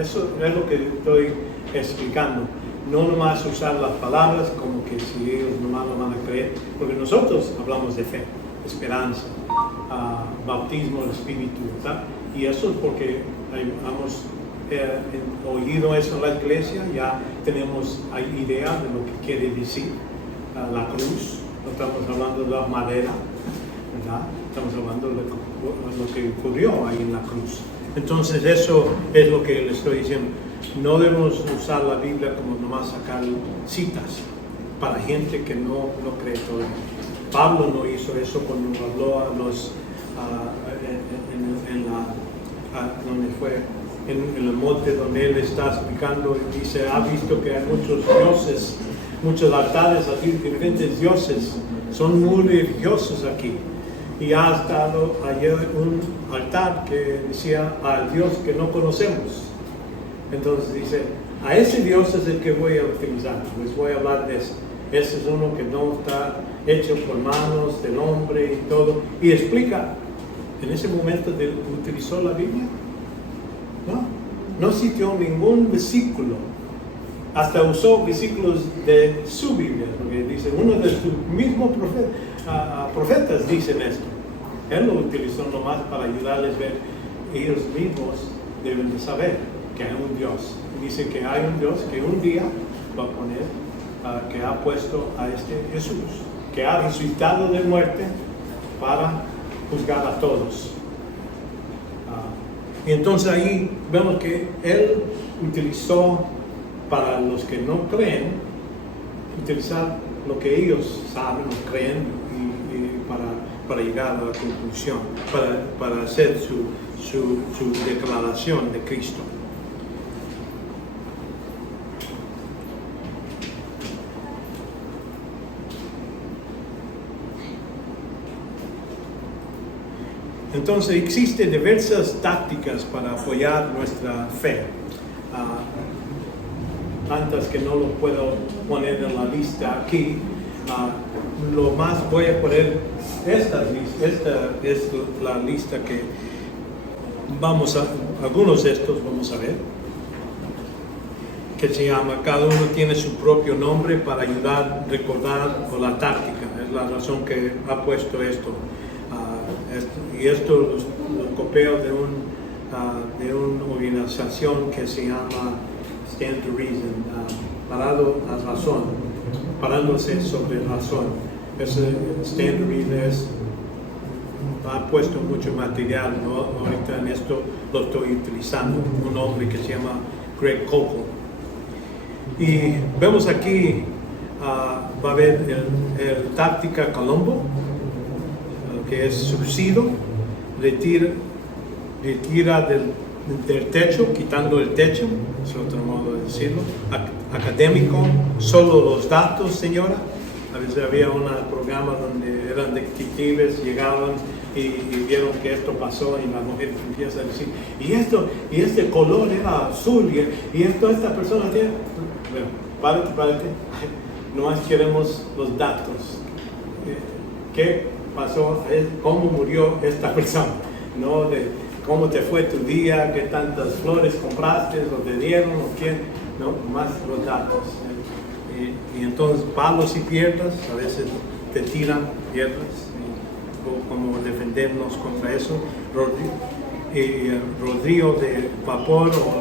Eso es lo que estoy explicando. No nomás usar las palabras como que si ellos nomás lo van a creer, porque nosotros hablamos de fe, esperanza, bautismo del Espíritu, ¿verdad? Y eso es porque hemos oído eso en la iglesia, ya tenemos idea de lo que quiere decir la cruz. No estamos hablando de la madera, ¿verdad? Estamos hablando de lo que ocurrió ahí en la cruz. Entonces eso es lo que le estoy diciendo. No debemos usar la Biblia como nomás sacar citas para gente que no cree todo. Pablo no hizo eso cuando habló a los donde fue en el monte donde él está explicando, y dice, ha visto que hay muchos dioses, muchos altares aquí, diferentes dioses, son muy religiosos aquí. Y ha estado ayer un altar que decía al Dios que no conocemos. Entonces dice, a ese Dios es el que voy a utilizar, les voy a hablar de eso. Ese es uno que no está hecho por manos del hombre y todo. Y explica, en ese momento utilizó la Biblia. No citó ningún versículo. Hasta usó versículos de su Biblia, porque dice, uno de sus mismos profetas dicen esto. Él lo utilizó nomás para ayudarles a ver. Ellos mismos deben de saber que hay un Dios. Dice que hay un Dios que un día va a poner, que ha puesto a este Jesús, que ha resucitado de muerte para juzgar a todos. Y entonces ahí vemos que él utilizó, para los que no creen, utilizar lo que ellos saben o creen y para llegar a la conclusión, para hacer su declaración de Cristo. Entonces existen diversas tácticas para apoyar nuestra fe. Tantas que no lo puedo poner en la lista aquí. Lo más voy a poner esta es la lista que algunos de estos vamos a ver, que se llama, cada uno tiene su propio nombre para ayudar a recordar, o la táctica, es la razón que ha puesto esto. Y esto lo copio de de una organización que se llama Stand to Reason, parado a razón, parándose sobre razón. Ese Stand to Reason ha puesto mucho material, ¿no? Ahorita en esto lo estoy utilizando, un hombre que se llama Greg Koukl. Y vemos aquí, va a haber el táctica Colombo, que es subsidio, retira del techo, quitando el techo, es otro modo de decirlo. Académico, solo los datos, señora. A veces había un programa donde eran detectives, llegaban y vieron que esto pasó y la mujer empieza a decir, y este color era azul, y esta persona tiene... Bueno, párate, no más queremos los datos. ¿Qué pasó? ¿Cómo murió esta persona? ¿No? De cómo te fue tu día, qué tantas flores compraste, o te dieron, o quién, no, más los datos. Y entonces palos y piedras, a veces te tiran piedras, o como defendernos contra eso. Rodrío de vapor, o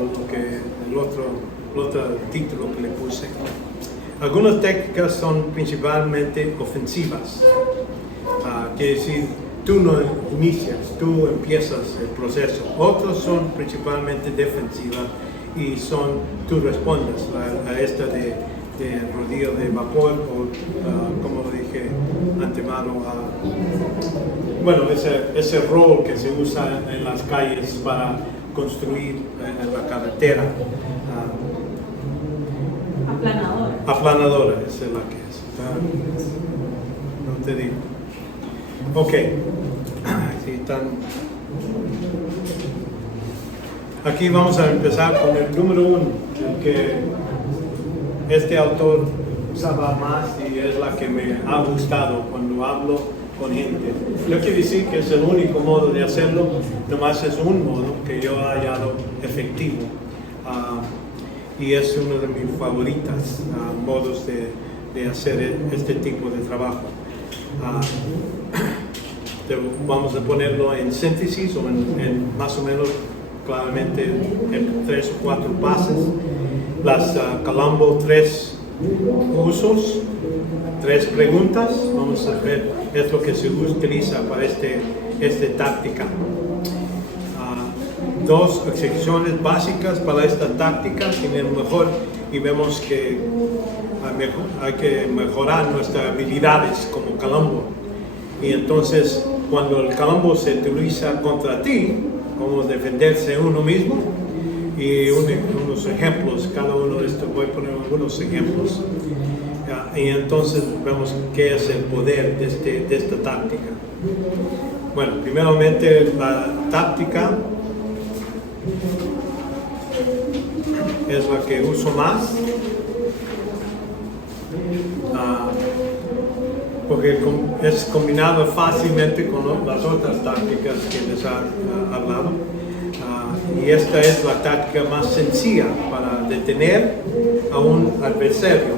el otro título que le puse. Algunas técnicas son principalmente ofensivas, quiere decir, tú no inicias, tú empiezas el proceso. Otros son principalmente defensivas y tú respondes a esta de rodillo de vapor o, como lo dije antemano, bueno, ese rol que se usa en las calles para construir en la carretera. Aplanadora, esa es la que es. No te digo. Ok. Sí, aquí vamos a empezar con el número 1, el que este autor usaba más y es la que me ha gustado cuando hablo con gente. No quiere decir que es el único modo de hacerlo, nomás es un modo que yo he hallado efectivo. Y es uno de mis favoritos modos de hacer este tipo de trabajo. Vamos a ponerlo en síntesis o en más o menos claramente en 3 o 4 pases. Las Colombo 3 usos, 3 preguntas. Vamos a ver, es lo que se utiliza para esta táctica. 2 secciones básicas para esta táctica, y vemos que hay que mejorar nuestras habilidades como Colombo. Y entonces, cuando el Colombo se utiliza contra ti, cómo defenderse uno mismo, y unos ejemplos, cada uno de estos, voy a poner algunos ejemplos. Y entonces vemos qué es el poder de esta táctica. Bueno, primeramente la táctica es la que uso más, porque es combinado fácilmente con las otras tácticas que les he hablado, y esta es la táctica más sencilla para detener a un adversario.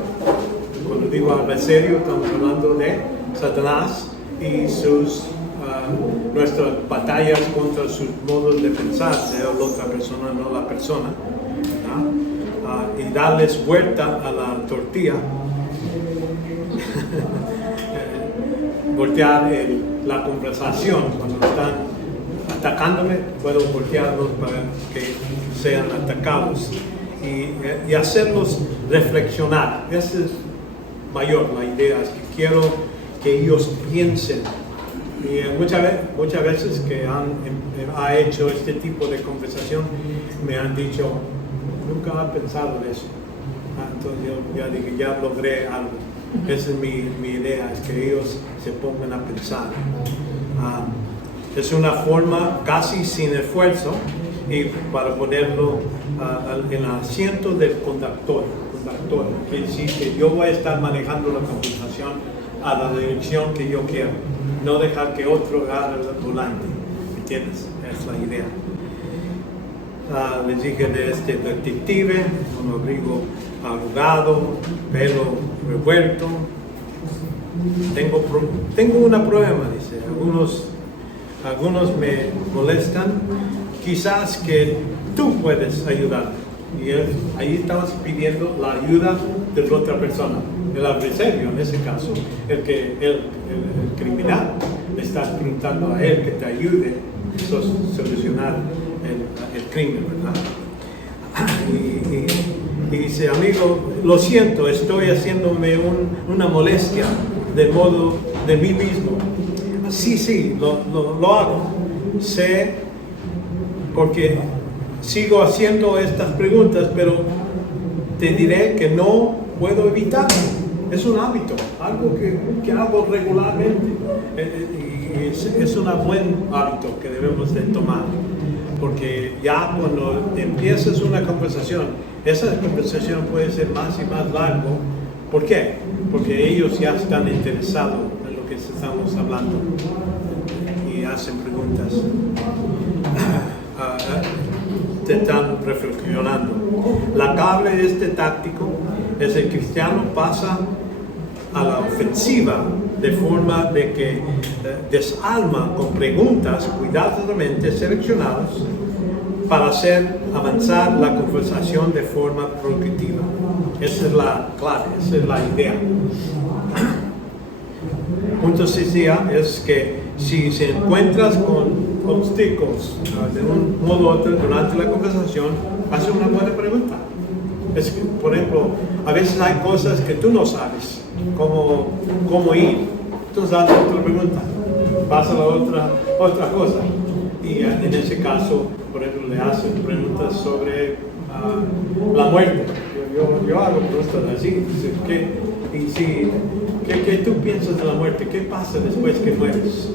Cuando digo adversario, estamos hablando de Satanás y nuestras batallas contra sus modos de pensar, de la otra persona, no la persona, ¿no? Y darles vuelta a la tortilla, voltear la conversación. Cuando están atacándome, puedo voltearlos para que sean atacados y hacerlos reflexionar. Esa es mayor la idea, es que quiero que ellos piensen. Y muchas veces que ha hecho este tipo de conversación me han dicho, nunca he pensado en eso. Entonces yo ya dije, ya logré algo. Esa es mi idea, es que ellos se pongan a pensar. Es una forma casi sin esfuerzo, y para ponerlo en el asiento del conductor. Quiere decir que yo voy a estar manejando la conversación a la dirección que yo quiero, no dejar que otro agarre el volante. ¿Entiendes? Es la idea. Les dije de este detective, un abrigo arrugado, pelo revuelto. Tengo un problema, dice. Algunos me molestan quizás que tú puedes ayudar. Y ahí estabas pidiendo la ayuda de la otra persona, el adversario en ese caso, el criminal, le estás preguntando a él que te ayude a solucionar el crimen, ¿verdad? Y dice, amigo, lo siento, estoy haciéndome una molestia de modo de mí mismo. Sí, lo hago. Sé, porque sigo haciendo estas preguntas, pero te diré que no puedo evitarlo. Es un hábito, algo que hago regularmente. Y es un buen hábito que debemos de tomar. Porque ya cuando empiezas una conversación, esa conversación puede ser más y más largo. ¿Por qué? Porque ellos ya están interesados en lo que estamos hablando y hacen preguntas. Te están reflexionando. La clave de este táctico es el cristiano pasa a la ofensiva de forma de que desalma con preguntas cuidadosamente seleccionadas para hacer avanzar la conversación de forma productiva. Esa es la clave, esa es la idea. Punto 6 es que si se encuentras con obstáculos de un modo u otro durante la conversación, hace una buena pregunta. Es que, por ejemplo, a veces hay cosas que tú no sabes cómo ir. Entonces haces otra pregunta, pasa a la otra cosa. Y en ese caso, por ejemplo, le hacen preguntas sobre la muerte. Yo hago preguntas así. ¿Qué tú piensas de la muerte? ¿Qué pasa después que mueres?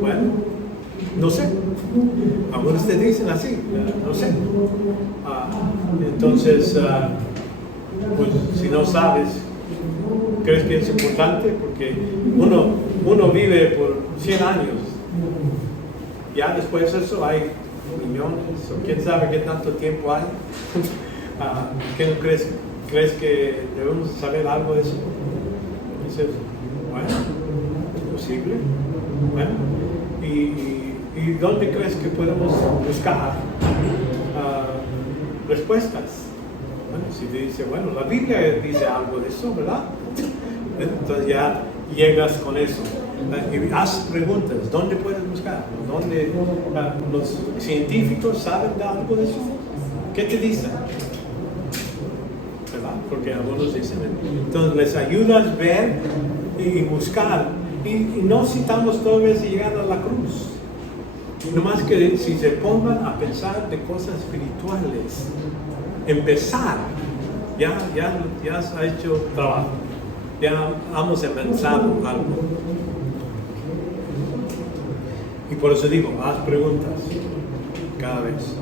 Bueno, no sé. Algunos te dicen así, no sé. Entonces, pues si no sabes, ¿crees que es importante? Porque uno vive por 100 años. Ya después de eso hay millones, o quién sabe qué tanto tiempo hay. ¿Qué no crees que debemos saber algo de eso? Dices, bueno, es posible. Bueno, ¿y dónde crees que podemos buscar respuestas? Bueno, si te dice, bueno, la Biblia dice algo de eso, ¿verdad? Entonces ya llegas con eso. Y haz preguntas, ¿dónde puedes buscar? ¿Dónde los científicos saben de algo de eso? ¿Qué te dicen? ¿Verdad? Porque algunos dicen, entonces les ayudas a ver y buscar. Y no citamos toda vez llegar a la cruz. No más que si se pongan a pensar de cosas espirituales, empezar, ya has hecho trabajo, ya hemos avanzado algo. Y por eso digo, haz preguntas cada vez.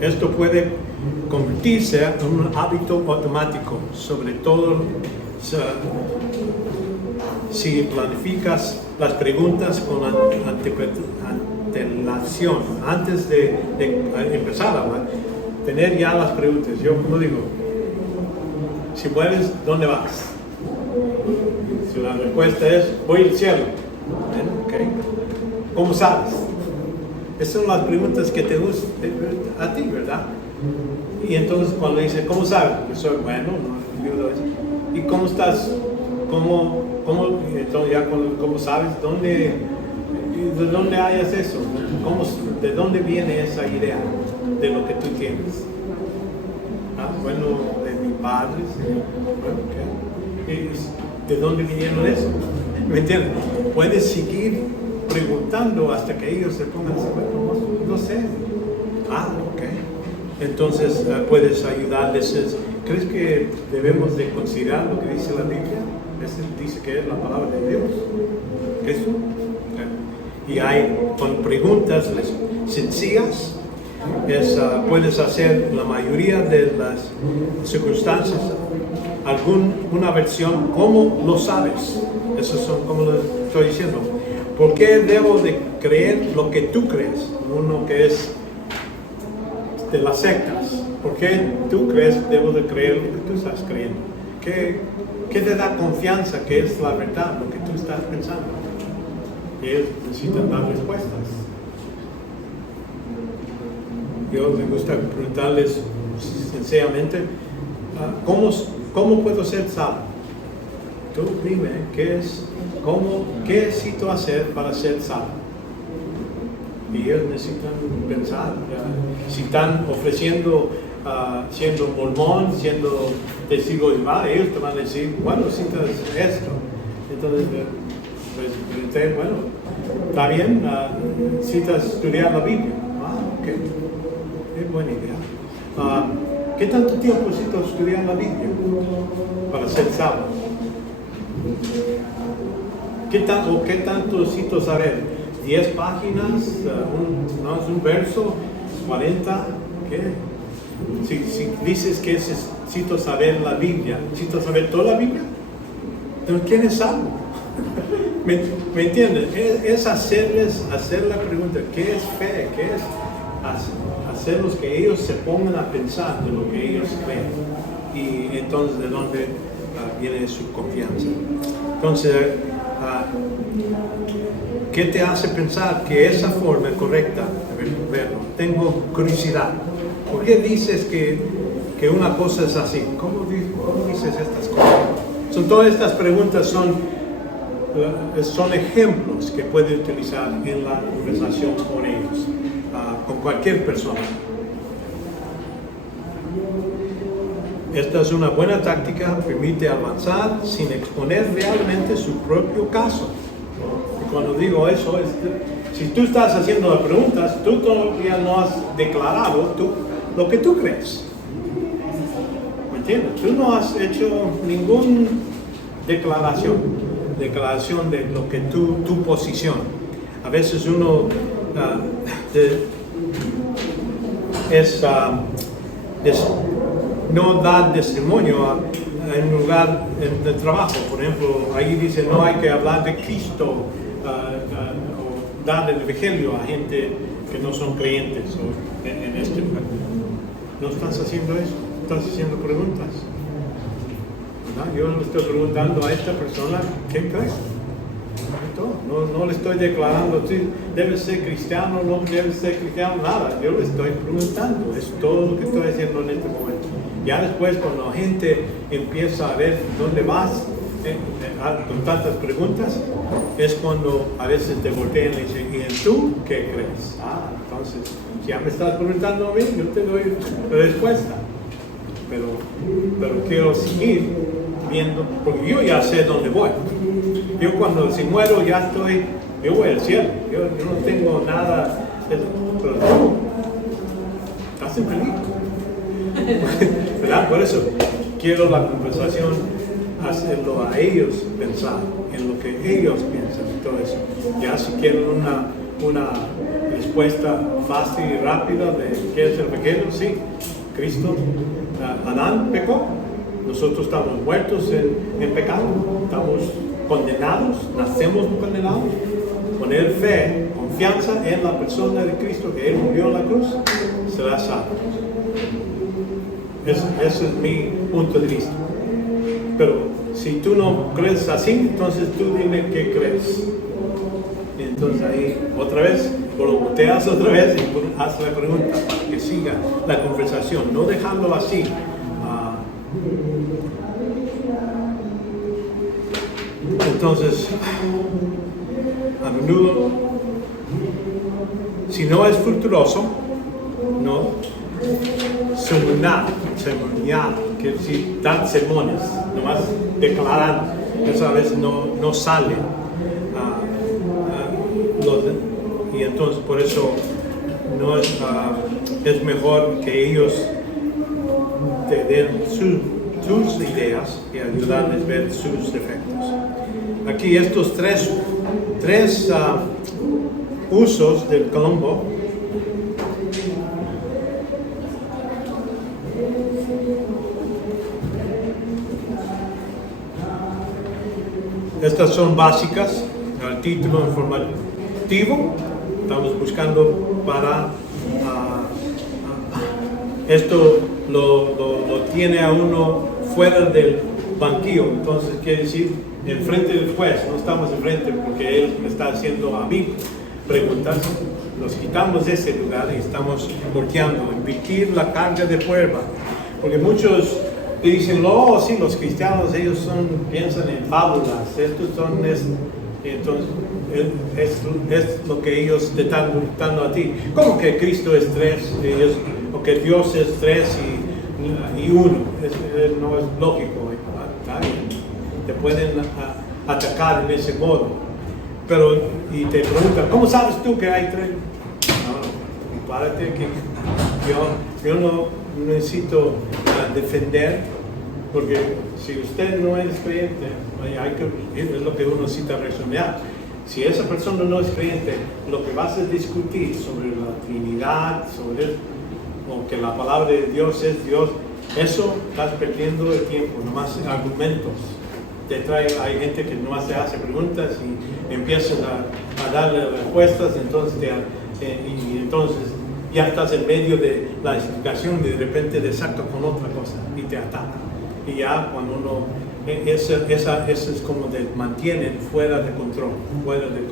Esto puede convertirse en un hábito automático, sobre todo si planificas las preguntas con antelación, antes de empezar a hablar, tener ya las preguntas. Yo como digo, si mueres, ¿dónde vas? Si la respuesta es, voy al cielo. Okay. ¿Cómo sabes? Esas son las preguntas que te gustan a ti, ¿verdad? Y entonces cuando dice, ¿cómo sabes? Yo soy bueno, no ayudo a eso. ¿Y cómo estás? Entonces ya ¿cómo sabes? ¿De dónde hayas eso? ¿De dónde viene esa idea de lo que tú tienes? Bueno, de mi padre. Bueno, okay. ¿De dónde vinieron eso? ¿Me entiendes? Puedes seguir preguntando hasta que ellos se pongan a decir, bueno, no sé. Ok. Entonces puedes ayudarles. ¿Crees que debemos de considerar lo que dice la Biblia? Dice que es la palabra de Dios. ¿Qué es eso? Y hay con preguntas sencillas, puedes hacer la mayoría de las circunstancias, una versión, ¿cómo lo sabes? Eso son como lo estoy diciendo. ¿Por qué debo de creer lo que tú crees? Uno que es de las sectas. ¿Por qué tú crees que debo de creer lo que tú estás creyendo? ¿Qué te da confianza que es la verdad, lo que tú estás pensando? Ellos necesitan dar respuestas. Yo me gusta preguntarles sencillamente, ¿cómo puedo ser salvo? Tú dime, ¿qué necesito hacer para ser salvo? Y ellos necesitan pensar. Si están ofreciendo, siendo mormón, siendo testigo de Jehová, ellos te van a decir, bueno, necesitas esto. Entonces, pues, bueno, está bien, necesitas estudiar la Biblia. Ok, es buena idea. ¿Qué tanto tiempo necesito estudiar la Biblia para ser salvo? ¿Qué tanto necesito saber? ¿10 páginas? ¿Un verso? ¿40? ¿Qué? Si dices que necesito saber la Biblia, ¿necesito saber toda la Biblia? Entonces, ¿quién es salvo? ¿Me entiendes? Es hacer la pregunta, ¿qué es fe? ¿Qué es hacerlos que ellos se pongan a pensar de lo que ellos creen? Y entonces, ¿de dónde viene su confianza? Entonces, ¿qué te hace pensar que esa forma es correcta de verlo? Tengo curiosidad. ¿Por qué dices que una cosa es así? ¿Cómo dices estas cosas? Todas estas preguntas son ejemplos que puede utilizar en la conversación con ellos, con cualquier persona. Esta es una buena táctica, permite avanzar sin exponer realmente su propio caso. Y cuando digo eso, si tú estás haciendo las preguntas, tú todavía no has declarado lo que tú crees. ¿Me entiendes? Tú no has hecho ninguna declaración de lo que tu posición. A veces uno no da testimonio en un lugar de trabajo. Por ejemplo, ahí dice no hay que hablar de Cristo o dar el evangelio a gente que no son creyentes en este lugar. No estás haciendo eso, estás haciendo preguntas. ¿Verdad? Yo le estoy preguntando a esta persona, ¿qué crees? No le estoy declarando, tú debes ser cristiano, no debes ser cristiano, nada. Yo le estoy preguntando, es todo lo que estoy haciendo en este momento. Ya después, cuando la gente empieza a ver dónde vas con tantas preguntas, es cuando a veces te voltean y dicen, ¿y tú qué crees? Entonces, si ya me estás preguntando a mí, yo te doy la respuesta. Pero quiero seguir viendo, porque yo ya sé dónde voy. Yo cuando si muero yo voy al cielo. Yo no tengo nada, pero tú estás en peligro. ¿Verdad? Por eso quiero la conversación hacerlo a ellos pensar en lo que ellos piensan y todo eso. Ya si quieren una respuesta fácil y rápida de qué es el pecado, sí, Cristo, Adán pecó, nosotros estamos muertos en pecado, estamos condenados, nacemos condenados. Poner fe, confianza en la persona de Cristo que Él murió en la cruz, será salvo. Ese es mi punto de vista. Pero si tú no crees así, entonces tú dime qué crees. Y entonces ahí otra vez, volteas otra vez y haz la pregunta para que siga la conversación, no dejarlo así. Entonces, a menudo, si no es fructuoso, no ceremonial, que si dan sermones, nomás declaran, esa vez no sale. Y entonces por eso no es mejor que ellos te den sus ideas y ayudarles a ver sus defectos. Aquí estos tres usos del Colombo. Estas son básicas, el título informativo, estamos buscando para esto lo tiene a uno fuera del banquillo, entonces quiere decir enfrente del juez, no estamos enfrente porque él me está haciendo a mí preguntas. Nos quitamos de ese lugar y estamos volteando, invertir la carga de prueba. Porque muchos dicen, oh, sí, los cristianos, ellos piensan en fábulas, estos son, entonces, es lo que ellos te están gritando a ti. ¿Cómo que Cristo es tres? O que Dios es tres y uno. No es lógico. Está bien. Te pueden atacar en ese modo. Pero, y te preguntan, ¿cómo sabes tú que hay tres? No, párate que yo no necesito defender, porque si usted no es creyente, es lo que uno necesita resonar. Si esa persona no es creyente, lo que vas a discutir sobre la Trinidad, o que la palabra de Dios es Dios, eso estás perdiendo el tiempo, nomás argumentos. Hay gente que nomás te hace preguntas y empiezas a darle respuestas, entonces ya estás en medio de la explicación y de repente te saca con otra cosa y te ataca. Y ya cuando eso es como te mantienen fuera de control, fuera de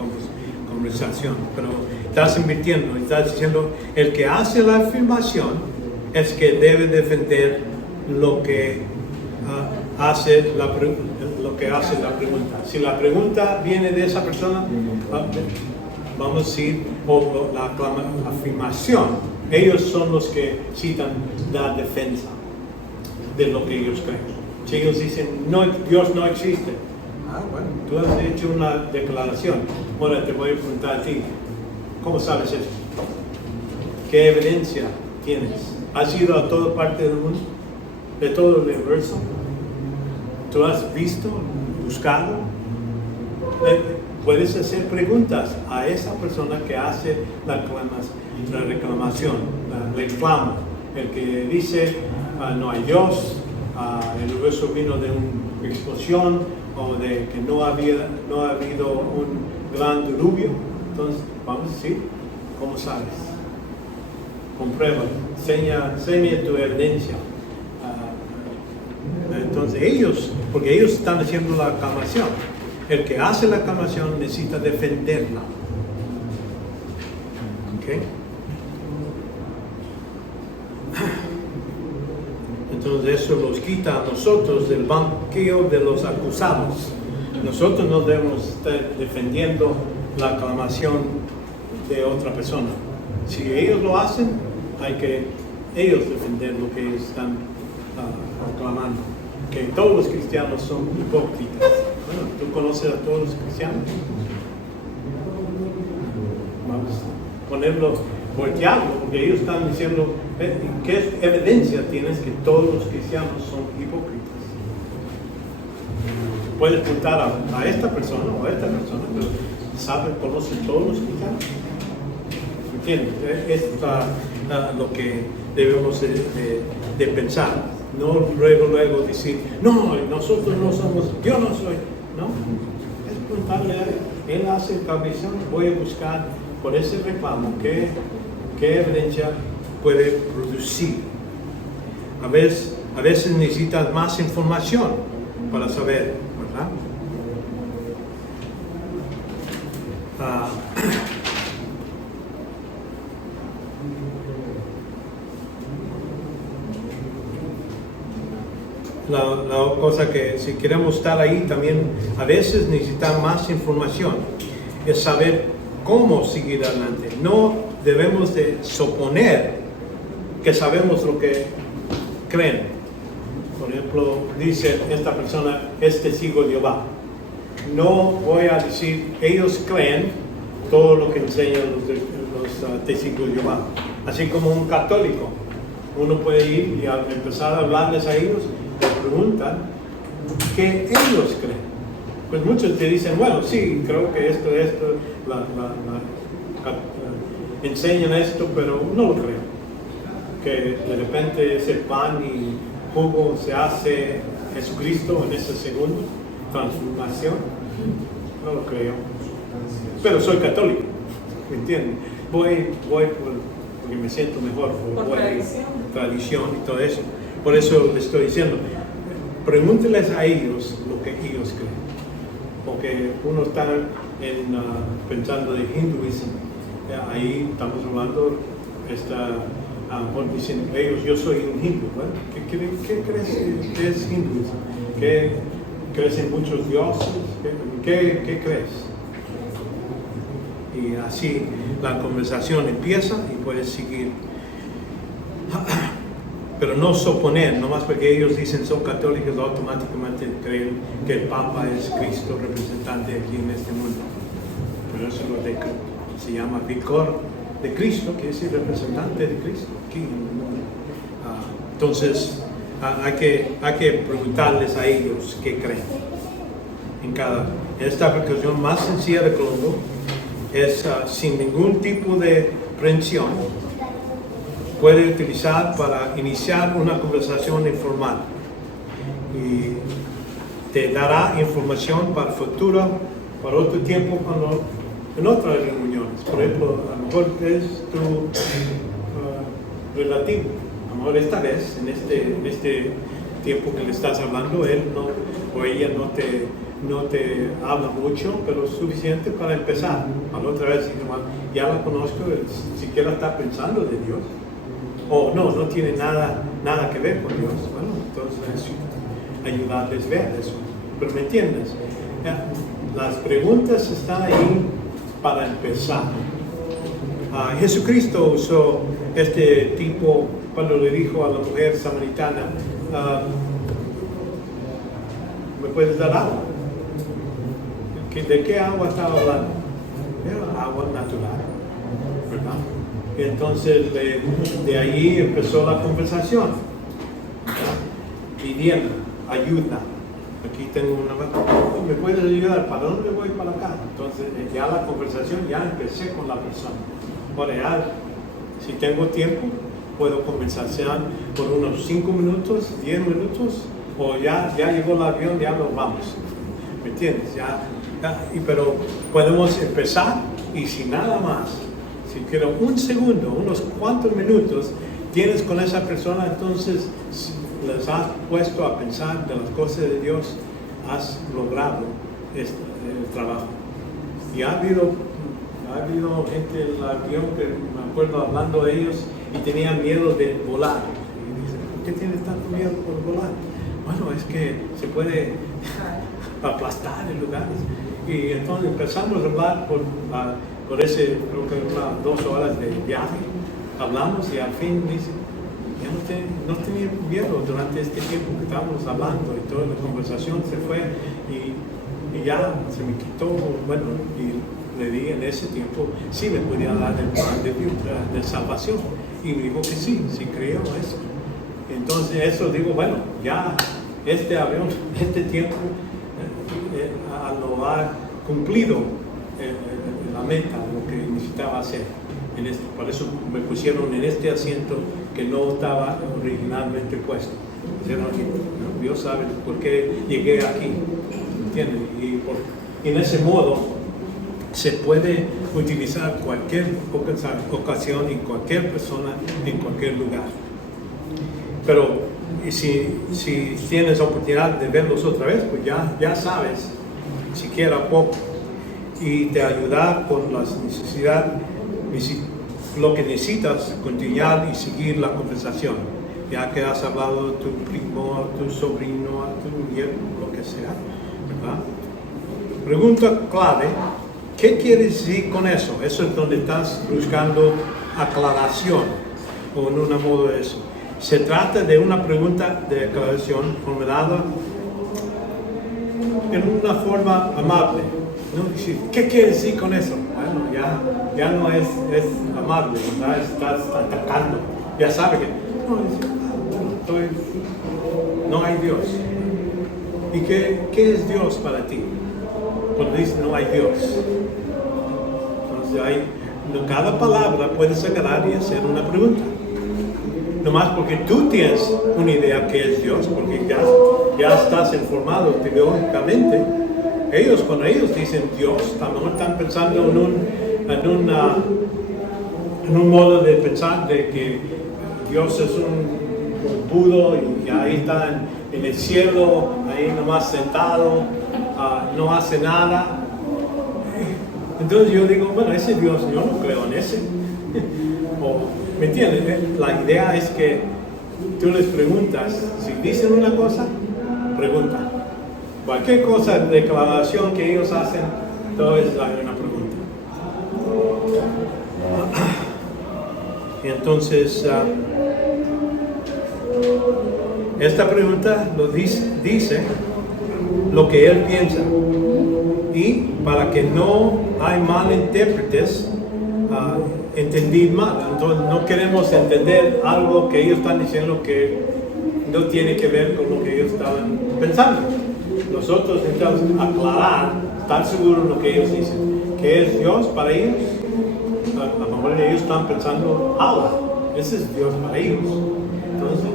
conversación. Pero estás invirtiendo, estás diciendo, el que hace la afirmación es que debe defender lo que hace la pregunta. Si la pregunta viene de esa persona, vamos a decir, o la afirmación, ellos son los que citan la defensa de lo que ellos creen. Si ellos dicen, no, Dios no existe, bueno, tú has hecho una declaración. Ahora te voy a preguntar a ti, ¿cómo sabes eso? ¿Qué evidencia tienes? ¿Has ido a toda parte del mundo? ¿De todo el universo? ¿Tú has visto, buscado? Puedes hacer preguntas a esa persona que hace la reclamación, la reclama. El que dice, no hay Dios, el universo vino de una explosión, o de que no ha habido un gran diluvio. Entonces, vamos a decir, ¿cómo sabes? Comprueba, enseña tu evidencia. Entonces porque ellos están haciendo la aclamación. El que hace la aclamación necesita defenderla. ¿Ok? Entonces eso los quita a nosotros del banquillo de los acusados. Nosotros no debemos estar defendiendo la aclamación de otra persona. Si ellos lo hacen, hay que ellos defender lo que ellos están aclamando. Que todos los cristianos son hipócritas. Bueno, ¿tú conoces a todos los cristianos? Vamos a ponerlo, voltearlo, porque ellos están diciendo, ¿qué evidencia tienes que todos los cristianos son hipócritas? Puedes preguntar a esta persona o a esta persona, pero ¿conocen todos los cristianos? ¿Entiendes? Esto es lo que debemos de pensar. No luego decir, no, nosotros no somos, yo no soy. No, es preguntarle a él. Él hace la visión, voy a buscar por ese reclamo qué evidencia puede producir. A veces necesitas más información para saber, ¿verdad? La cosa que si queremos estar ahí también a veces necesitamos más información, es saber cómo seguir adelante. No debemos de suponer que sabemos lo que creen. Por ejemplo, dice esta persona, es testigo de Jehová. No voy a decir, ellos creen todo lo que enseñan los testigos de Jehová. Así como un católico, uno puede ir y al empezar a hablarles a ellos, te preguntan qué ellos creen. Pues muchos te dicen, bueno, sí, creo que esto, enseñan esto, pero no lo creo. Que de repente ese pan y jugo se hace Jesucristo en ese segundo, transformación, no lo creo. Pero soy católico, ¿me entienden? Voy porque me siento mejor, por tradición y todo eso. Por eso les estoy diciendo, pregúntenles a ellos lo que ellos creen. o que uno está pensando de hinduismo. Ahí estamos hablando, dicen ellos, yo soy un hindu. ¿Bueno? ¿Qué crees que es hinduismo? ¿Crees en muchos dioses? ¿Qué crees? Y así la conversación empieza y puedes seguir. Pero no suponer, nomás porque ellos dicen son católicos, automáticamente creen que el Papa es Cristo representante aquí en este mundo. Pero eso se llama vicor de Cristo, que es el representante de Cristo aquí en el mundo. Entonces, hay que preguntarles a ellos qué creen. En esta aplicación más sencilla de Colombo es sin ningún tipo de prensión. Puede utilizar para iniciar una conversación informal y te dará información para el futuro, para otro tiempo, en otras reuniones. Por ejemplo, a lo mejor es tu relativo, a lo mejor esta vez, en este tiempo que le estás hablando, él o ella no te habla mucho, pero suficiente para empezar. A la otra vez, ya la conozco, siquiera está pensando de Dios. O no tiene nada que ver con Dios. Bueno, entonces ayudarles a ver eso. Pero ¿me entiendes? Las preguntas están ahí para empezar. Jesucristo usó este tipo cuando le dijo a la mujer samaritana, ¿me puedes dar agua? ¿De qué agua estaba hablando? Era agua natural, ¿verdad? Y entonces de ahí empezó la conversación, ¿verdad? Pidiendo ayuda. Aquí tengo ¿me puedes ayudar? ¿Para dónde voy? Para acá. Entonces ya la conversación, ya empecé con la persona. Ahora ya, si tengo tiempo, puedo comenzar, sean por unos 5 minutos, 10 minutos, o ya llegó el avión, ya nos vamos. ¿Me entiendes? Pero podemos empezar y sin nada más. Si quiero un segundo, unos cuantos minutos, tienes con esa persona, entonces les has puesto a pensar de las cosas de Dios, has logrado el trabajo. Y ha habido gente en el avión que me acuerdo hablando de ellos y tenían miedo de volar. Y dicen, ¿por qué tienes tanto miedo por volar? Bueno, es que se puede aplastar en lugares. Y entonces empezamos a hablar por ese, creo que unas 2 horas de viaje. Hablamos y al fin dice, ya no tenía miedo durante este tiempo que estábamos hablando y toda la conversación se fue y ya se me quitó, bueno, y le di en ese tiempo, sí me podía dar el plan de Dios, de salvación. Y me dijo que sí creo eso. Entonces eso digo, bueno, ya este avión, este tiempo, lo ha cumplido la meta, lo que necesitaba hacer. Por eso me pusieron en este asiento que no estaba originalmente puesto. Dios sabe por qué llegué aquí, ¿entienden? Y en ese modo se puede utilizar cualquier ocasión y cualquier persona en cualquier lugar. Pero si tienes oportunidad de verlos otra vez, pues ya sabes, siquiera poco, y te ayudar con las necesidades, lo que necesitas, continuar y seguir la conversación, ya que has hablado a tu primo, a tu sobrino, a tu nieto, lo que sea, ¿verdad? Pregunta clave, ¿qué quieres decir con eso? Eso es donde estás buscando aclaración, o en un modo de eso. Se trata de una pregunta de aclaración formulada en una forma amable, ¿no? ¿Qué quiere decir con eso? Bueno, ya no es amable, ¿verdad? Estás atacando. Ya sabe que no hay Dios. ¿Y qué es Dios para ti? Cuando dice no hay Dios. Entonces cada palabra puedes agarrar y hacer una pregunta. Nomás porque tú tienes una idea que es Dios, porque ya estás informado teológicamente. Cuando ellos dicen Dios, a lo mejor están pensando en un modo de pensar de que Dios es un Budo y ahí está en el cielo, ahí nomás sentado, no hace nada. Entonces yo digo, bueno, ese Dios, yo no creo en ese. ¿Me entiendes? La idea es que tú les preguntas, si dicen una cosa, pregunta. Cualquier cosa, declaración que ellos hacen, todo es una pregunta. Y entonces, esta pregunta lo dice lo que él piensa. Y para que no hay malintérpretes, entendí mal. Entonces no queremos entender algo que ellos están diciendo que no tiene que ver con lo que ellos estaban pensando. Nosotros necesitamos aclarar, estar seguros de lo que ellos dicen. ¿Qué es Dios para ellos? A lo mejor ellos están pensando, Allah, ese es Dios para ellos. Entonces,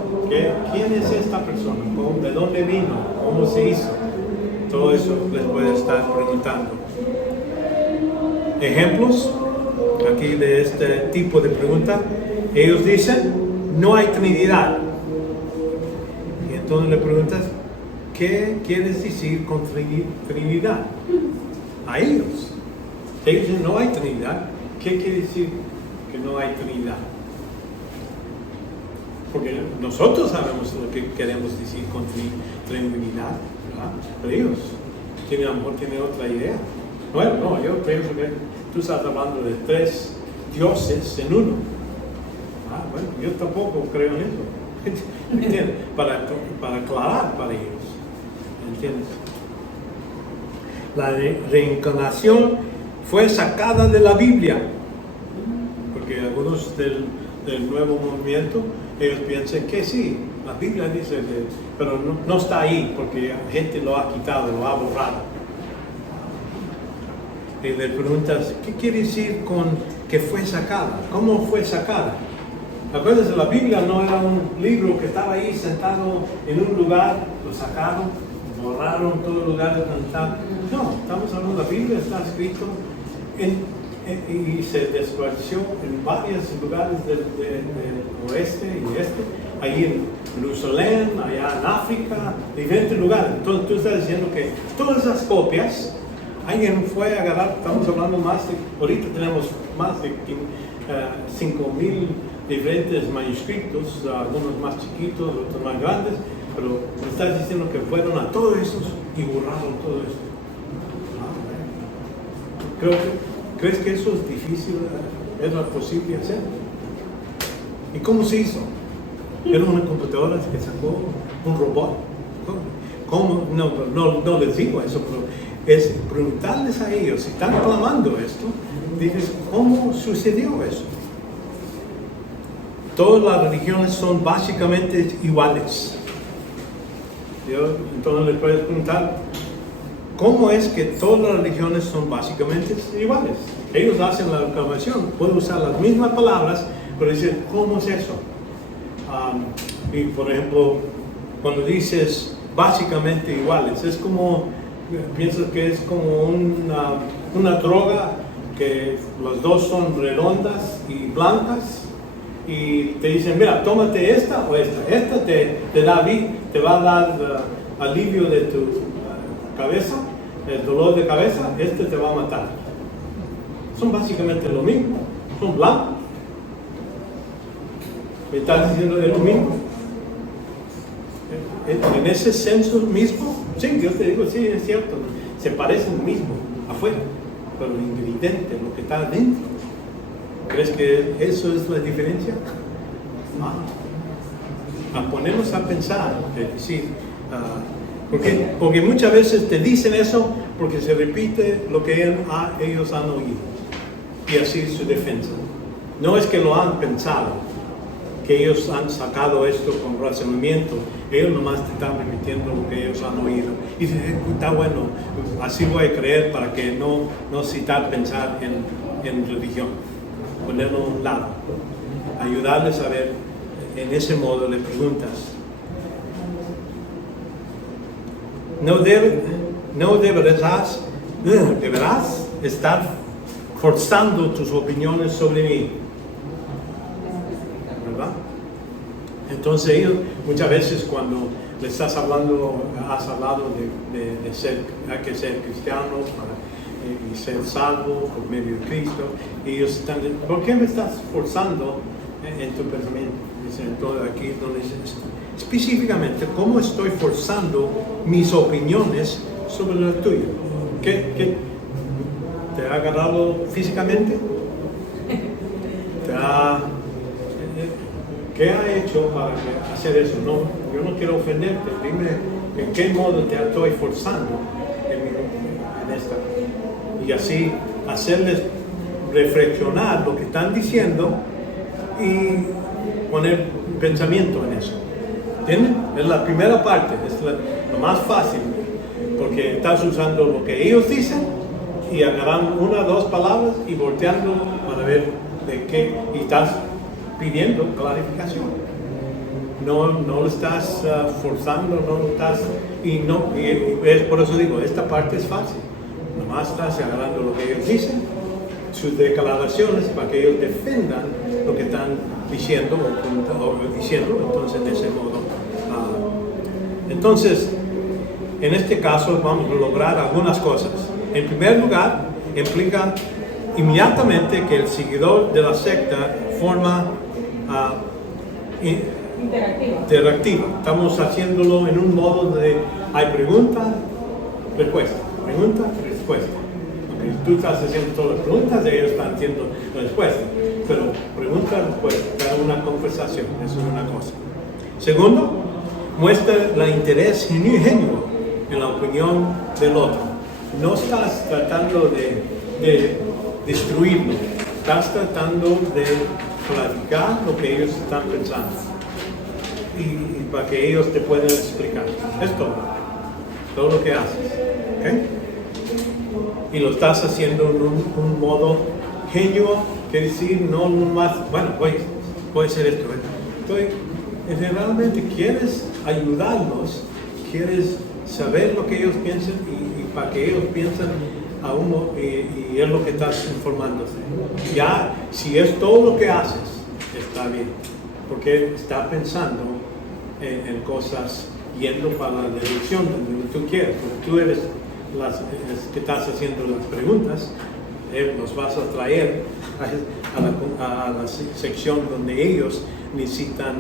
¿quién es esta persona? ¿De dónde vino? ¿Cómo se hizo? Todo eso les puede estar preguntando. Ejemplos aquí de este tipo de pregunta. Ellos dicen, no hay Trinidad. Y entonces le preguntas, ¿qué quieres decir con Trinidad? A ellos. Ellos dicen, no hay Trinidad. ¿Qué quiere decir que no hay Trinidad? Porque nosotros sabemos lo que queremos decir con Trinidad, ¿verdad? Pero ellos a lo mejor tienen otra idea. Bueno, no, yo pienso que tú estás hablando de 3 dioses en uno. Bueno, yo tampoco creo en eso. ¿Entiendes? Para aclarar para ellos. ¿Entiendes? La reencarnación fue sacada de la Biblia. Porque algunos del nuevo movimiento, ellos piensan que sí, la Biblia dice, pero no está ahí porque la gente lo ha quitado, lo ha borrado. Y le preguntas, ¿qué quiere decir con que fue sacada? ¿Cómo fue sacada? Acuérdense, la Biblia no era un libro que estaba ahí sentado en un lugar, lo sacaron, borraron todos los lugares donde estaba. No, estamos hablando de la Biblia, está escrito y se despació en varios lugares del oeste y este, ahí en Jerusalén, allá en África, diferentes lugares. Entonces tú estás diciendo que todas esas copias, alguien fue a agarrar, estamos hablando más de, ahorita tenemos más de 5,000 diferentes manuscritos, algunos más chiquitos, otros más grandes, pero me estás diciendo que fueron a todos esos y borraron todo eso. ¿Crees que eso es difícil, es posible hacer? ¿Y cómo se hizo? Era una computadora que sacó un robot. ¿Cómo? No les digo eso, pero es preguntarles a ellos, si están clamando esto, dices, ¿cómo sucedió eso? Todas las religiones son básicamente iguales. Entonces les puedes preguntar, ¿cómo es que todas las religiones son básicamente iguales? Ellos hacen la reclamación, pueden usar las mismas palabras, pero dicen, ¿cómo es eso? Y por ejemplo, cuando dices básicamente iguales, es como, piensas que es como una droga que las dos son redondas y blancas, y te dicen, mira, tómate esta o esta. Esta te va a dar alivio de tu cabeza, el dolor de cabeza, este te va a matar. Son básicamente lo mismo, son blancos. ¿Me estás diciendo de lo mismo? En ese senso mismo, sí, yo te digo, sí, es cierto, se parecen mismo afuera, pero el ingrediente, lo que está adentro, ¿crees que eso es la diferencia? A ponernos a pensar, sí, porque muchas veces te dicen eso porque se repite lo que ellos han oído, y así es su defensa. No es que lo han pensado, que ellos han sacado esto con razonamiento, ellos nomás te están repitiendo lo que ellos han oído. Y dicen, está bueno, así voy a creer para que no citar pensar en religión. Ponerlo a un lado, ayudarles a ver, en ese modo le preguntas. No deberás estar forzando tus opiniones sobre mí, ¿verdad? Entonces ellos muchas veces cuando le estás hablando, has hablado de ser, hay que ser cristianos y ser salvo por medio de Cristo. Y ellos están diciendo, ¿por qué me estás forzando en tu pensamiento? Dicen, entonces aquí donde dice específicamente, ¿cómo estoy forzando mis opiniones sobre la tuya? ¿Qué te ha agarrado físicamente? ¿Qué ha hecho para hacer eso? No, yo no quiero ofenderte. Dime en qué modo te estoy forzando en esta. Y así hacerles reflexionar lo que están diciendo y poner pensamiento en eso. ¿Entienden? Es la primera parte, es lo más fácil, porque estás usando lo que ellos dicen y agarrando una o dos palabras y volteando para ver de qué, y estás pidiendo clarificación. No lo estás forzando, no lo estás, y es por eso digo, esta parte es fácil. Nomás estás agarrando lo que ellos dicen, sus declaraciones, para que ellos defendan lo que están diciendo o diciendo, entonces de ese modo. Entonces, en este caso vamos a lograr algunas cosas. En primer lugar, implica inmediatamente que el seguidor de la secta forma interactiva. Estamos haciéndolo en un modo de hay pregunta, respuesta, pregunta, respuesta. Okay. Tú estás haciendo todas las preguntas, ellos están haciendo la respuesta. Pero pregunta, respuesta, cada una conversación, eso es una cosa. Segundo, muestra el interés genuino en la opinión del otro. No estás tratando de destruirlo, estás tratando de clarificar lo que ellos están pensando y para que ellos te puedan explicar. Es todo lo que haces. ¿Okay? Y lo estás haciendo en un modo genuino, quiere decir no más, bueno, puede ser esto. Realmente quieres ayudarlos, quieres saber lo que ellos piensan y para que ellos piensen a uno y es lo que estás informándose. Ya, si es todo lo que haces, está bien, porque está pensando en cosas yendo para la dirección donde tú quieres, porque tú eres que estás haciendo las preguntas, los vas a traer a la sección donde ellos necesitan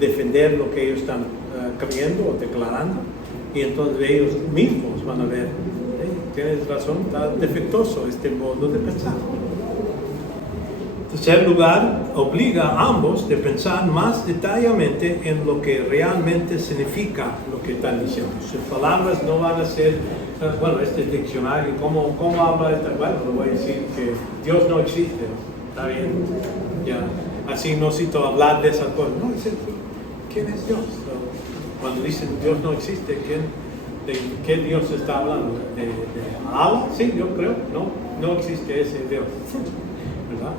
defender lo que ellos están creyendo o declarando, y entonces ellos mismos van a ver, tienes razón, está defectuoso este modo de pensar. En tercer lugar, obliga a ambos de pensar más detalladamente en lo que realmente significa lo que están diciendo. Sus palabras no van a ser, bueno, este diccionario, ¿cómo habla esta? Bueno, le voy a decir que Dios no existe, está bien, ya, así no necesito hablar de esas cosas. No, ¿quién es Dios? Cuando dicen Dios no existe, ¿de qué Dios está hablando? ¿De Allah? Sí, yo creo, no existe ese Dios, ¿verdad?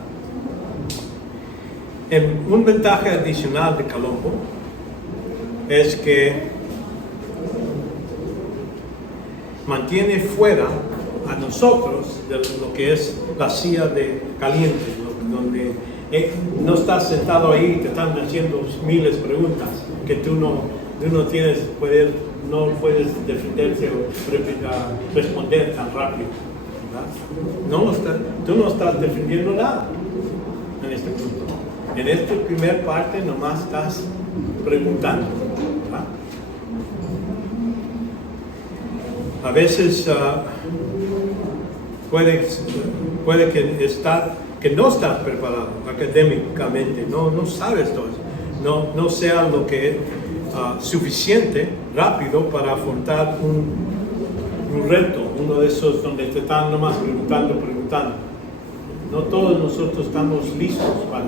Un ventaja adicional de Colombo es que mantiene fuera a nosotros de lo que es la silla de caliente, donde no estás sentado ahí y te están haciendo miles de preguntas que tú no puedes defenderse o responder tan rápido, ¿verdad? Tú no estás defendiendo nada en este punto. En esta primera parte nomás estás preguntando, ¿verdad? A veces puede que no estás preparado académicamente, no sabes todo eso, no sea lo que es suficiente, rápido para afrontar un reto, uno de esos donde te están nomás preguntando. No todos nosotros estamos listos para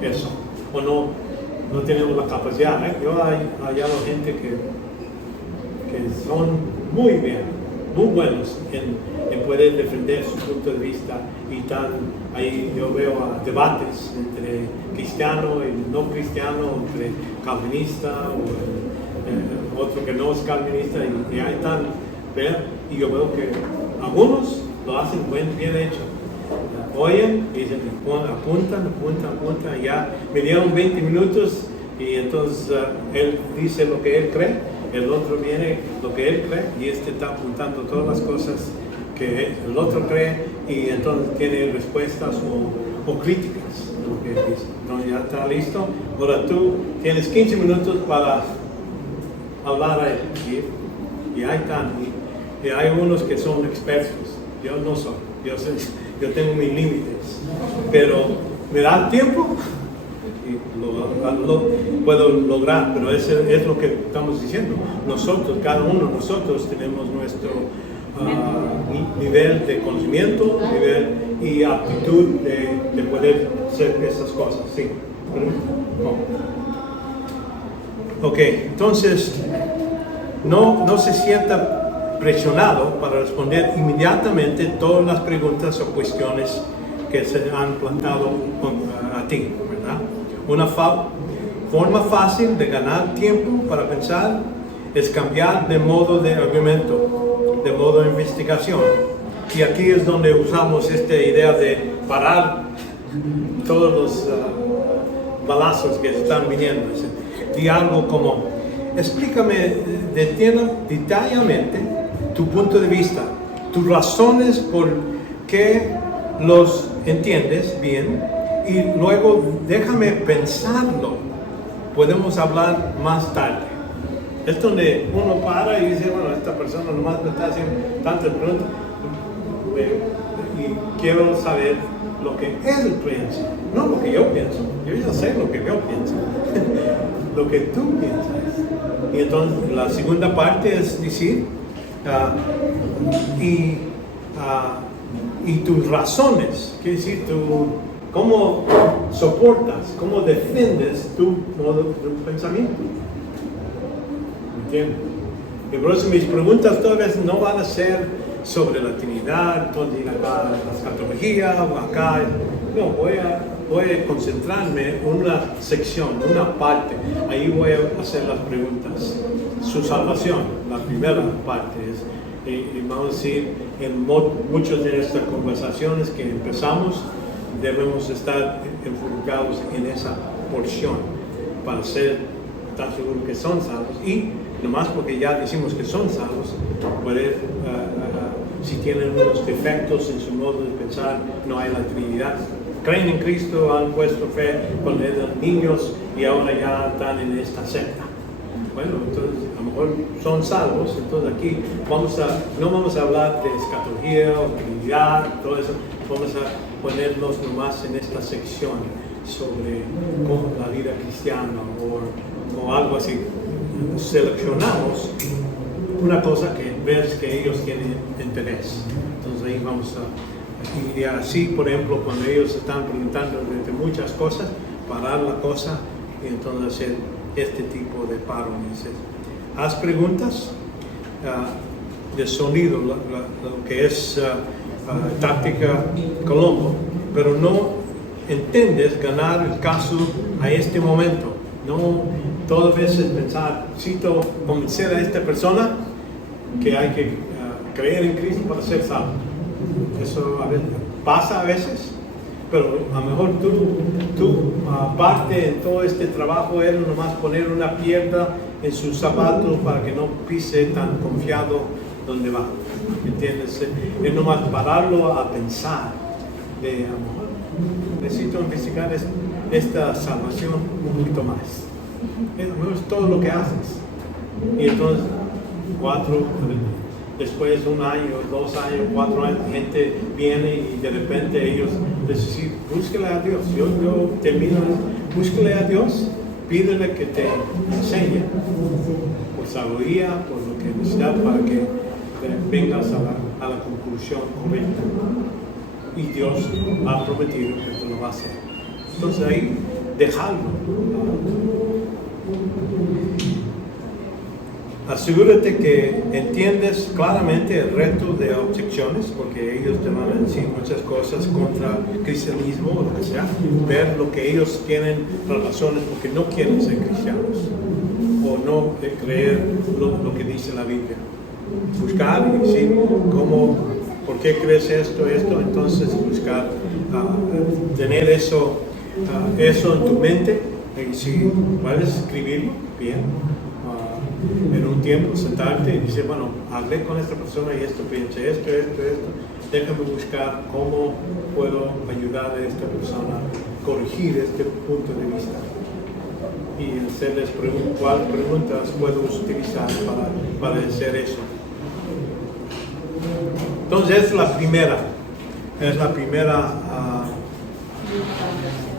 eso, o no tenemos la capacidad. Yo he hallado gente que son muy buenos en poder defender su punto de vista, y ahí yo veo debates entre cristiano y no cristiano, entre calvinista o otro que no es calvinista, y ahí están, ¿verdad? Y yo veo que algunos lo hacen bien hecho. Oyen y dicen, apuntan, ya me dieron 20 minutos y entonces él dice lo que él cree el otro viene lo que él cree y este está apuntando todas las cosas que el otro cree y entonces tiene respuestas o críticas de lo que dice. Entonces ya está listo. Ahora tú tienes 15 minutos para hablar a él. Y ahí están. Y hay unos que son expertos. Yo no soy. Yo tengo mis límites. Pero me da tiempo y lo puedo lograr. Pero eso es lo que estamos diciendo. Nosotros, cada uno de nosotros tenemos nuestro nivel de conocimiento, nivel y aptitud de poder hacer esas cosas. Sí. Ok, entonces no se sienta presionado para responder inmediatamente todas las preguntas o cuestiones que se han plantado a ti, ¿verdad? Una forma fácil de ganar tiempo para pensar es cambiar de modo de argumento, de modo de investigación. Y aquí es donde usamos esta idea de parar todos los balazos que están viniendo. Di algo como, explícame detalladamente tu punto de vista, tus razones por qué los entiendes bien y luego déjame pensarlo. Podemos hablar más tarde. Es donde uno para y dice, bueno, esta persona nomás me está haciendo tantas preguntas y quiero saber lo que él piensa, no lo que yo pienso. Yo ya sé lo que yo pienso, lo que tú piensas. Y entonces la segunda parte es decir, y tus razones, quiere decir, cómo soportas, cómo defiendes tu modo de pensamiento. ¿Entiendes? Y por eso mis preguntas todas no van a ser sobre la Trinidad, entonces acá la escatología, acá. No, voy a concentrarme en una sección, una parte. Ahí voy a hacer las preguntas. Su salvación, la primera parte es, y vamos a decir, en muchas de estas conversaciones que empezamos, debemos estar enfocados en esa porción para ser tan seguros que son salvos y nomás porque ya decimos que son salvos, poder, si tienen unos defectos en su modo de pensar, no hay la Trinidad. Creen en Cristo, han puesto fe cuando eran niños y ahora ya están en esta secta. Bueno, entonces a lo mejor son salvos, entonces aquí no vamos a hablar de escatología o Trinidad, todo eso, vamos a ponernos nomás en esta sección sobre la vida cristiana o algo así. Seleccionamos una cosa que ves que ellos tienen interés. Entonces ahí vamos y así, por ejemplo, cuando ellos están preguntando de muchas cosas, parar la cosa y entonces hacer este tipo de parones. Haz preguntas de sonido, lo que es táctica Colombo, pero no entiendes ganar el caso a este momento. No todas veces pensar, necesito convencer a esta persona que hay que creer en Cristo para ser salvo. Eso a veces, pasa a veces, pero a lo mejor tú parte en todo este trabajo era nomás poner una piedra en sus zapatos para que no pise tan confiado donde va. ¿Entiendes? Es nomás pararlo a pensar de a lo mejor necesito investigar esta salvación un poquito más. Es todo lo que haces. Y entonces, después de 1 año, 2 años, 4 años, gente viene y de repente ellos dicen, búsquele a Dios. Yo termino, búsquele a Dios, pídele que te enseñe por sabiduría, por lo que necesitas para que vengas a la conclusión correcta. Y Dios ha prometido que te lo va a hacer. Entonces ahí, dejarlo. Asegúrate que entiendes claramente el resto de objeciones, porque ellos te van a decir muchas cosas contra el cristianismo o lo que sea. Ver lo que ellos tienen, las razones porque no quieren ser cristianos o no creer lo que dice la Biblia. Buscar y decir por qué crees esto, entonces buscar tener eso en tu mente. Y si puedes escribirlo, bien. en un tiempo sentarte y decir, bueno, hablé con esta persona y esto, pensé esto, déjame buscar cómo puedo ayudar a esta persona a corregir este punto de vista. Y hacerles cuáles preguntas puedo utilizar para hacer eso. Entonces es la primera,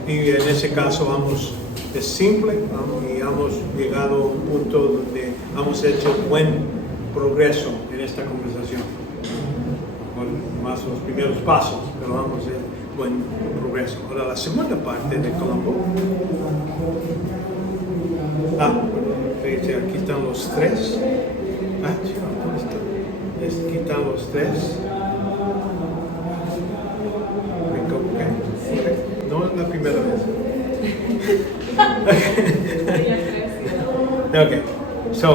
y en ese caso es simple y hemos llegado a un punto donde hemos hecho buen progreso en esta conversación. Bueno, más los primeros pasos, pero vamos a hacer buen progreso. Ahora la segunda parte de Colombo. Aquí están los tres. Aquí están los tres. No es la primera vez. Ok, so,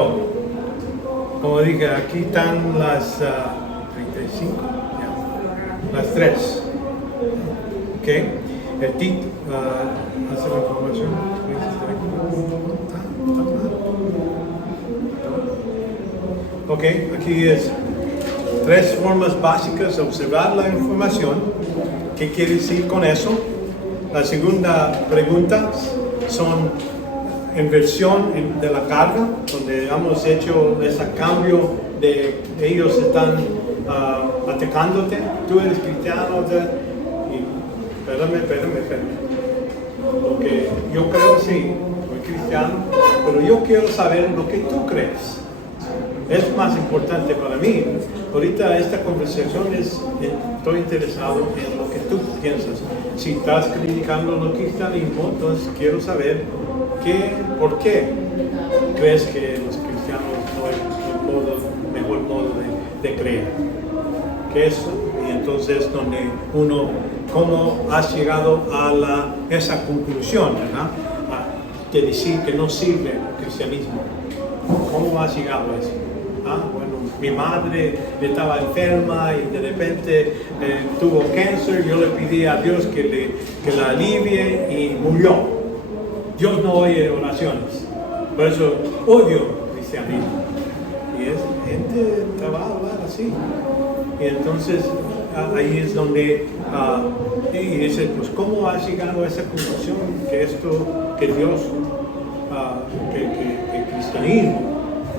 como dije, aquí están las 35, las tres. Ok, el TIC hace la información. Ok, aquí es tres formas básicas de observar la información. ¿Qué quiere decir con eso? La segunda pregunta son inversión de la carga, donde hemos hecho ese cambio de ellos están atacándote, tú eres cristiano, y espérame. Porque yo creo sí, soy cristiano, pero yo quiero saber lo que tú crees. Es más importante para mí. Ahorita esta conversación estoy interesado en lo que tú piensas. Si estás criticando el cristianismo, entonces quiero saber por qué crees que los cristianos no es el mejor modo de creer. ¿Qué es? Y entonces donde cómo has llegado a esa conclusión, ¿verdad? De decir que no sirve el cristianismo. ¿Cómo has llegado a eso? Bueno, mi madre estaba enferma y de repente tuvo cáncer, yo le pedí a Dios que la alivie y murió. Dios no oye oraciones, por eso odio el cristianismo. Y gente te va a hablar así. Y entonces ahí es donde y dice, pues ¿cómo has llegado a esa conclusión que Dios, que el cristianismo?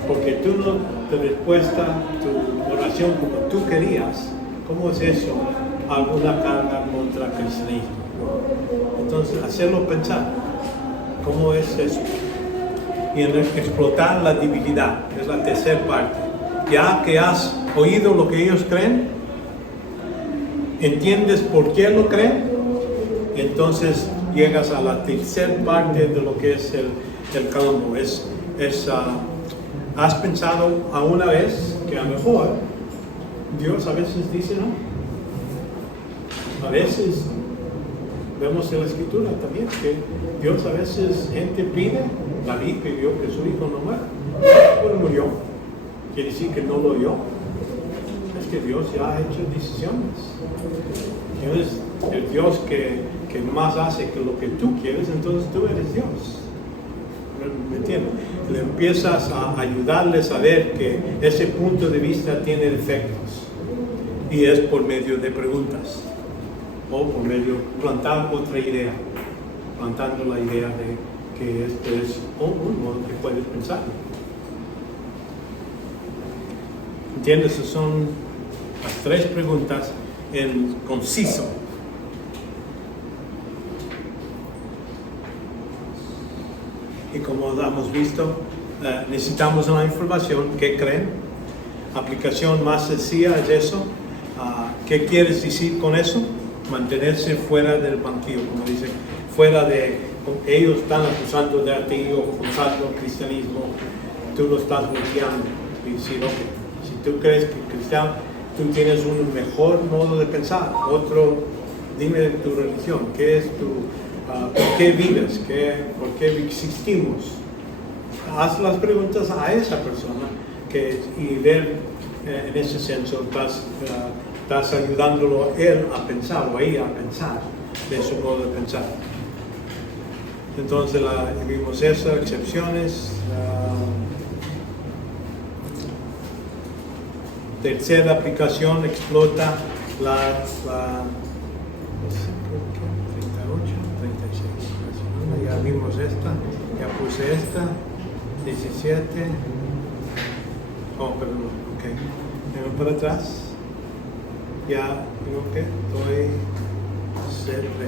Porque tú no te respuesta tu oración como tú querías. ¿Cómo es eso? Alguna carga contra el cristianismo. Entonces, hacerlo pensar. ¿Cómo es eso? Y en explotar la debilidad, que es la tercera parte. Ya que has oído lo que ellos creen, entiendes por qué lo creen, y entonces llegas a la tercera parte de lo que es el Colombo. ¿Has pensado a una vez que a lo mejor Dios a veces dice no? A veces vemos en la Escritura también que Dios a veces gente pide, David pidió que su hijo no muera, pero murió. Quiere decir que no lo oyó. Es que Dios ya ha hecho decisiones. Tienes el Dios que más hace que lo que tú quieres, entonces tú eres Dios. ¿Me entiendes? Le empiezas a ayudarles a ver que ese punto de vista tiene defectos y es por medio de preguntas o por medio de plantar otra idea, plantando la idea de que esto es un modo que puedes pensar. ¿Entiendes? Esas son las tres preguntas en conciso. Y como hemos visto, necesitamos una información. ¿Qué creen? Aplicación más sencilla es eso. ¿Qué quieres decir con eso? Mantenerse fuera del banquillo, como dicen, fuera de... Ellos están acusando de ateo, acusando al cristianismo, tú lo estás bloqueando. Y decir, ok, si tú crees que cristiano, tú tienes un mejor modo de pensar. Dime tu religión, ¿qué es ¿por qué vives? ¿Por qué existimos? Haz las preguntas a esa persona y ver en ese senso estás ayudándolo a él a pensar o a ella a pensar de su modo de pensar. Entonces vimos eso, excepciones, tercera aplicación explota la no sé por qué, 38, 36. Ya vimos esta, ya puse esta, 17. Oh, perdón, ok. Vengo para atrás. Ya digo que doy C3.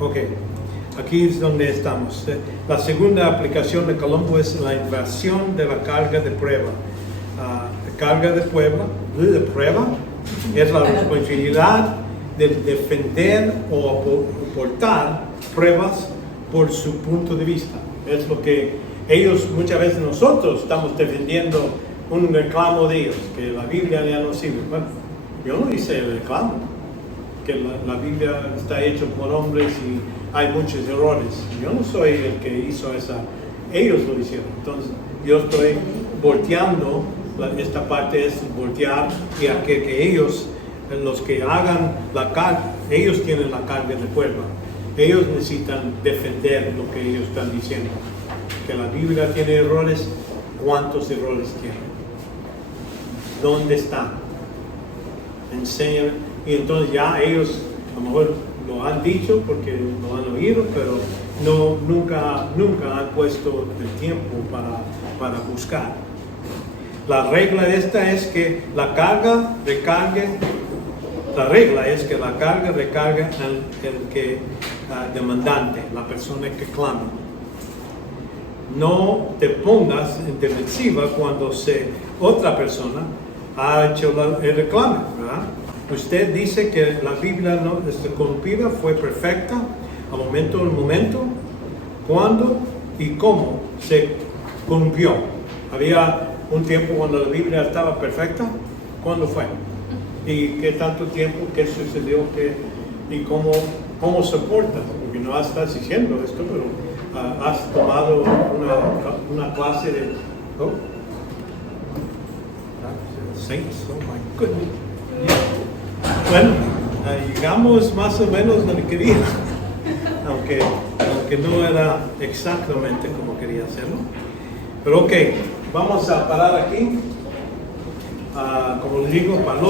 Ok, aquí es donde estamos. La segunda aplicación de Colombo es la inversión de la carga de prueba. La carga de prueba es la responsabilidad de defender o aportar pruebas por su punto de vista. Es lo que ellos, muchas veces nosotros estamos defendiendo un reclamo de ellos, que la Biblia ya no sirve. Bueno, yo no hice el reclamo, que la Biblia está hecha por hombres y hay muchos errores. Yo no soy el que hizo esa, ellos lo hicieron. Entonces yo estoy volteando, esta parte es voltear y a que ellos, los que hagan la carga, ellos tienen la carga de prueba. Ellos necesitan defender lo que ellos están diciendo. Que la Biblia tiene errores, ¿cuántos errores tiene? ¿Dónde están? Enséñame. Y entonces ya ellos a lo mejor lo han dicho porque lo han oído, pero nunca han puesto el tiempo para buscar. La regla de esta es que la carga recargue. La regla es que la carga recarga el que demandante, la persona que clama. No te pongas en defensiva cuando otra persona ha hecho el reclamo, ¿verdad? Usted dice que la Biblia no está corrompida, fue perfecta al momento, cuándo y cómo se corrompió. Había un tiempo cuando la Biblia estaba perfecta, ¿cuándo fue? ¿Y qué tanto tiempo, qué sucedió, y cómo soportas? Porque no estás diciendo esto, pero has tomado una clase de Saints, oh my goodness. Bueno, llegamos más o menos donde quería, aunque no era exactamente como quería hacerlo. Pero ok, vamos a parar aquí. Como les digo, para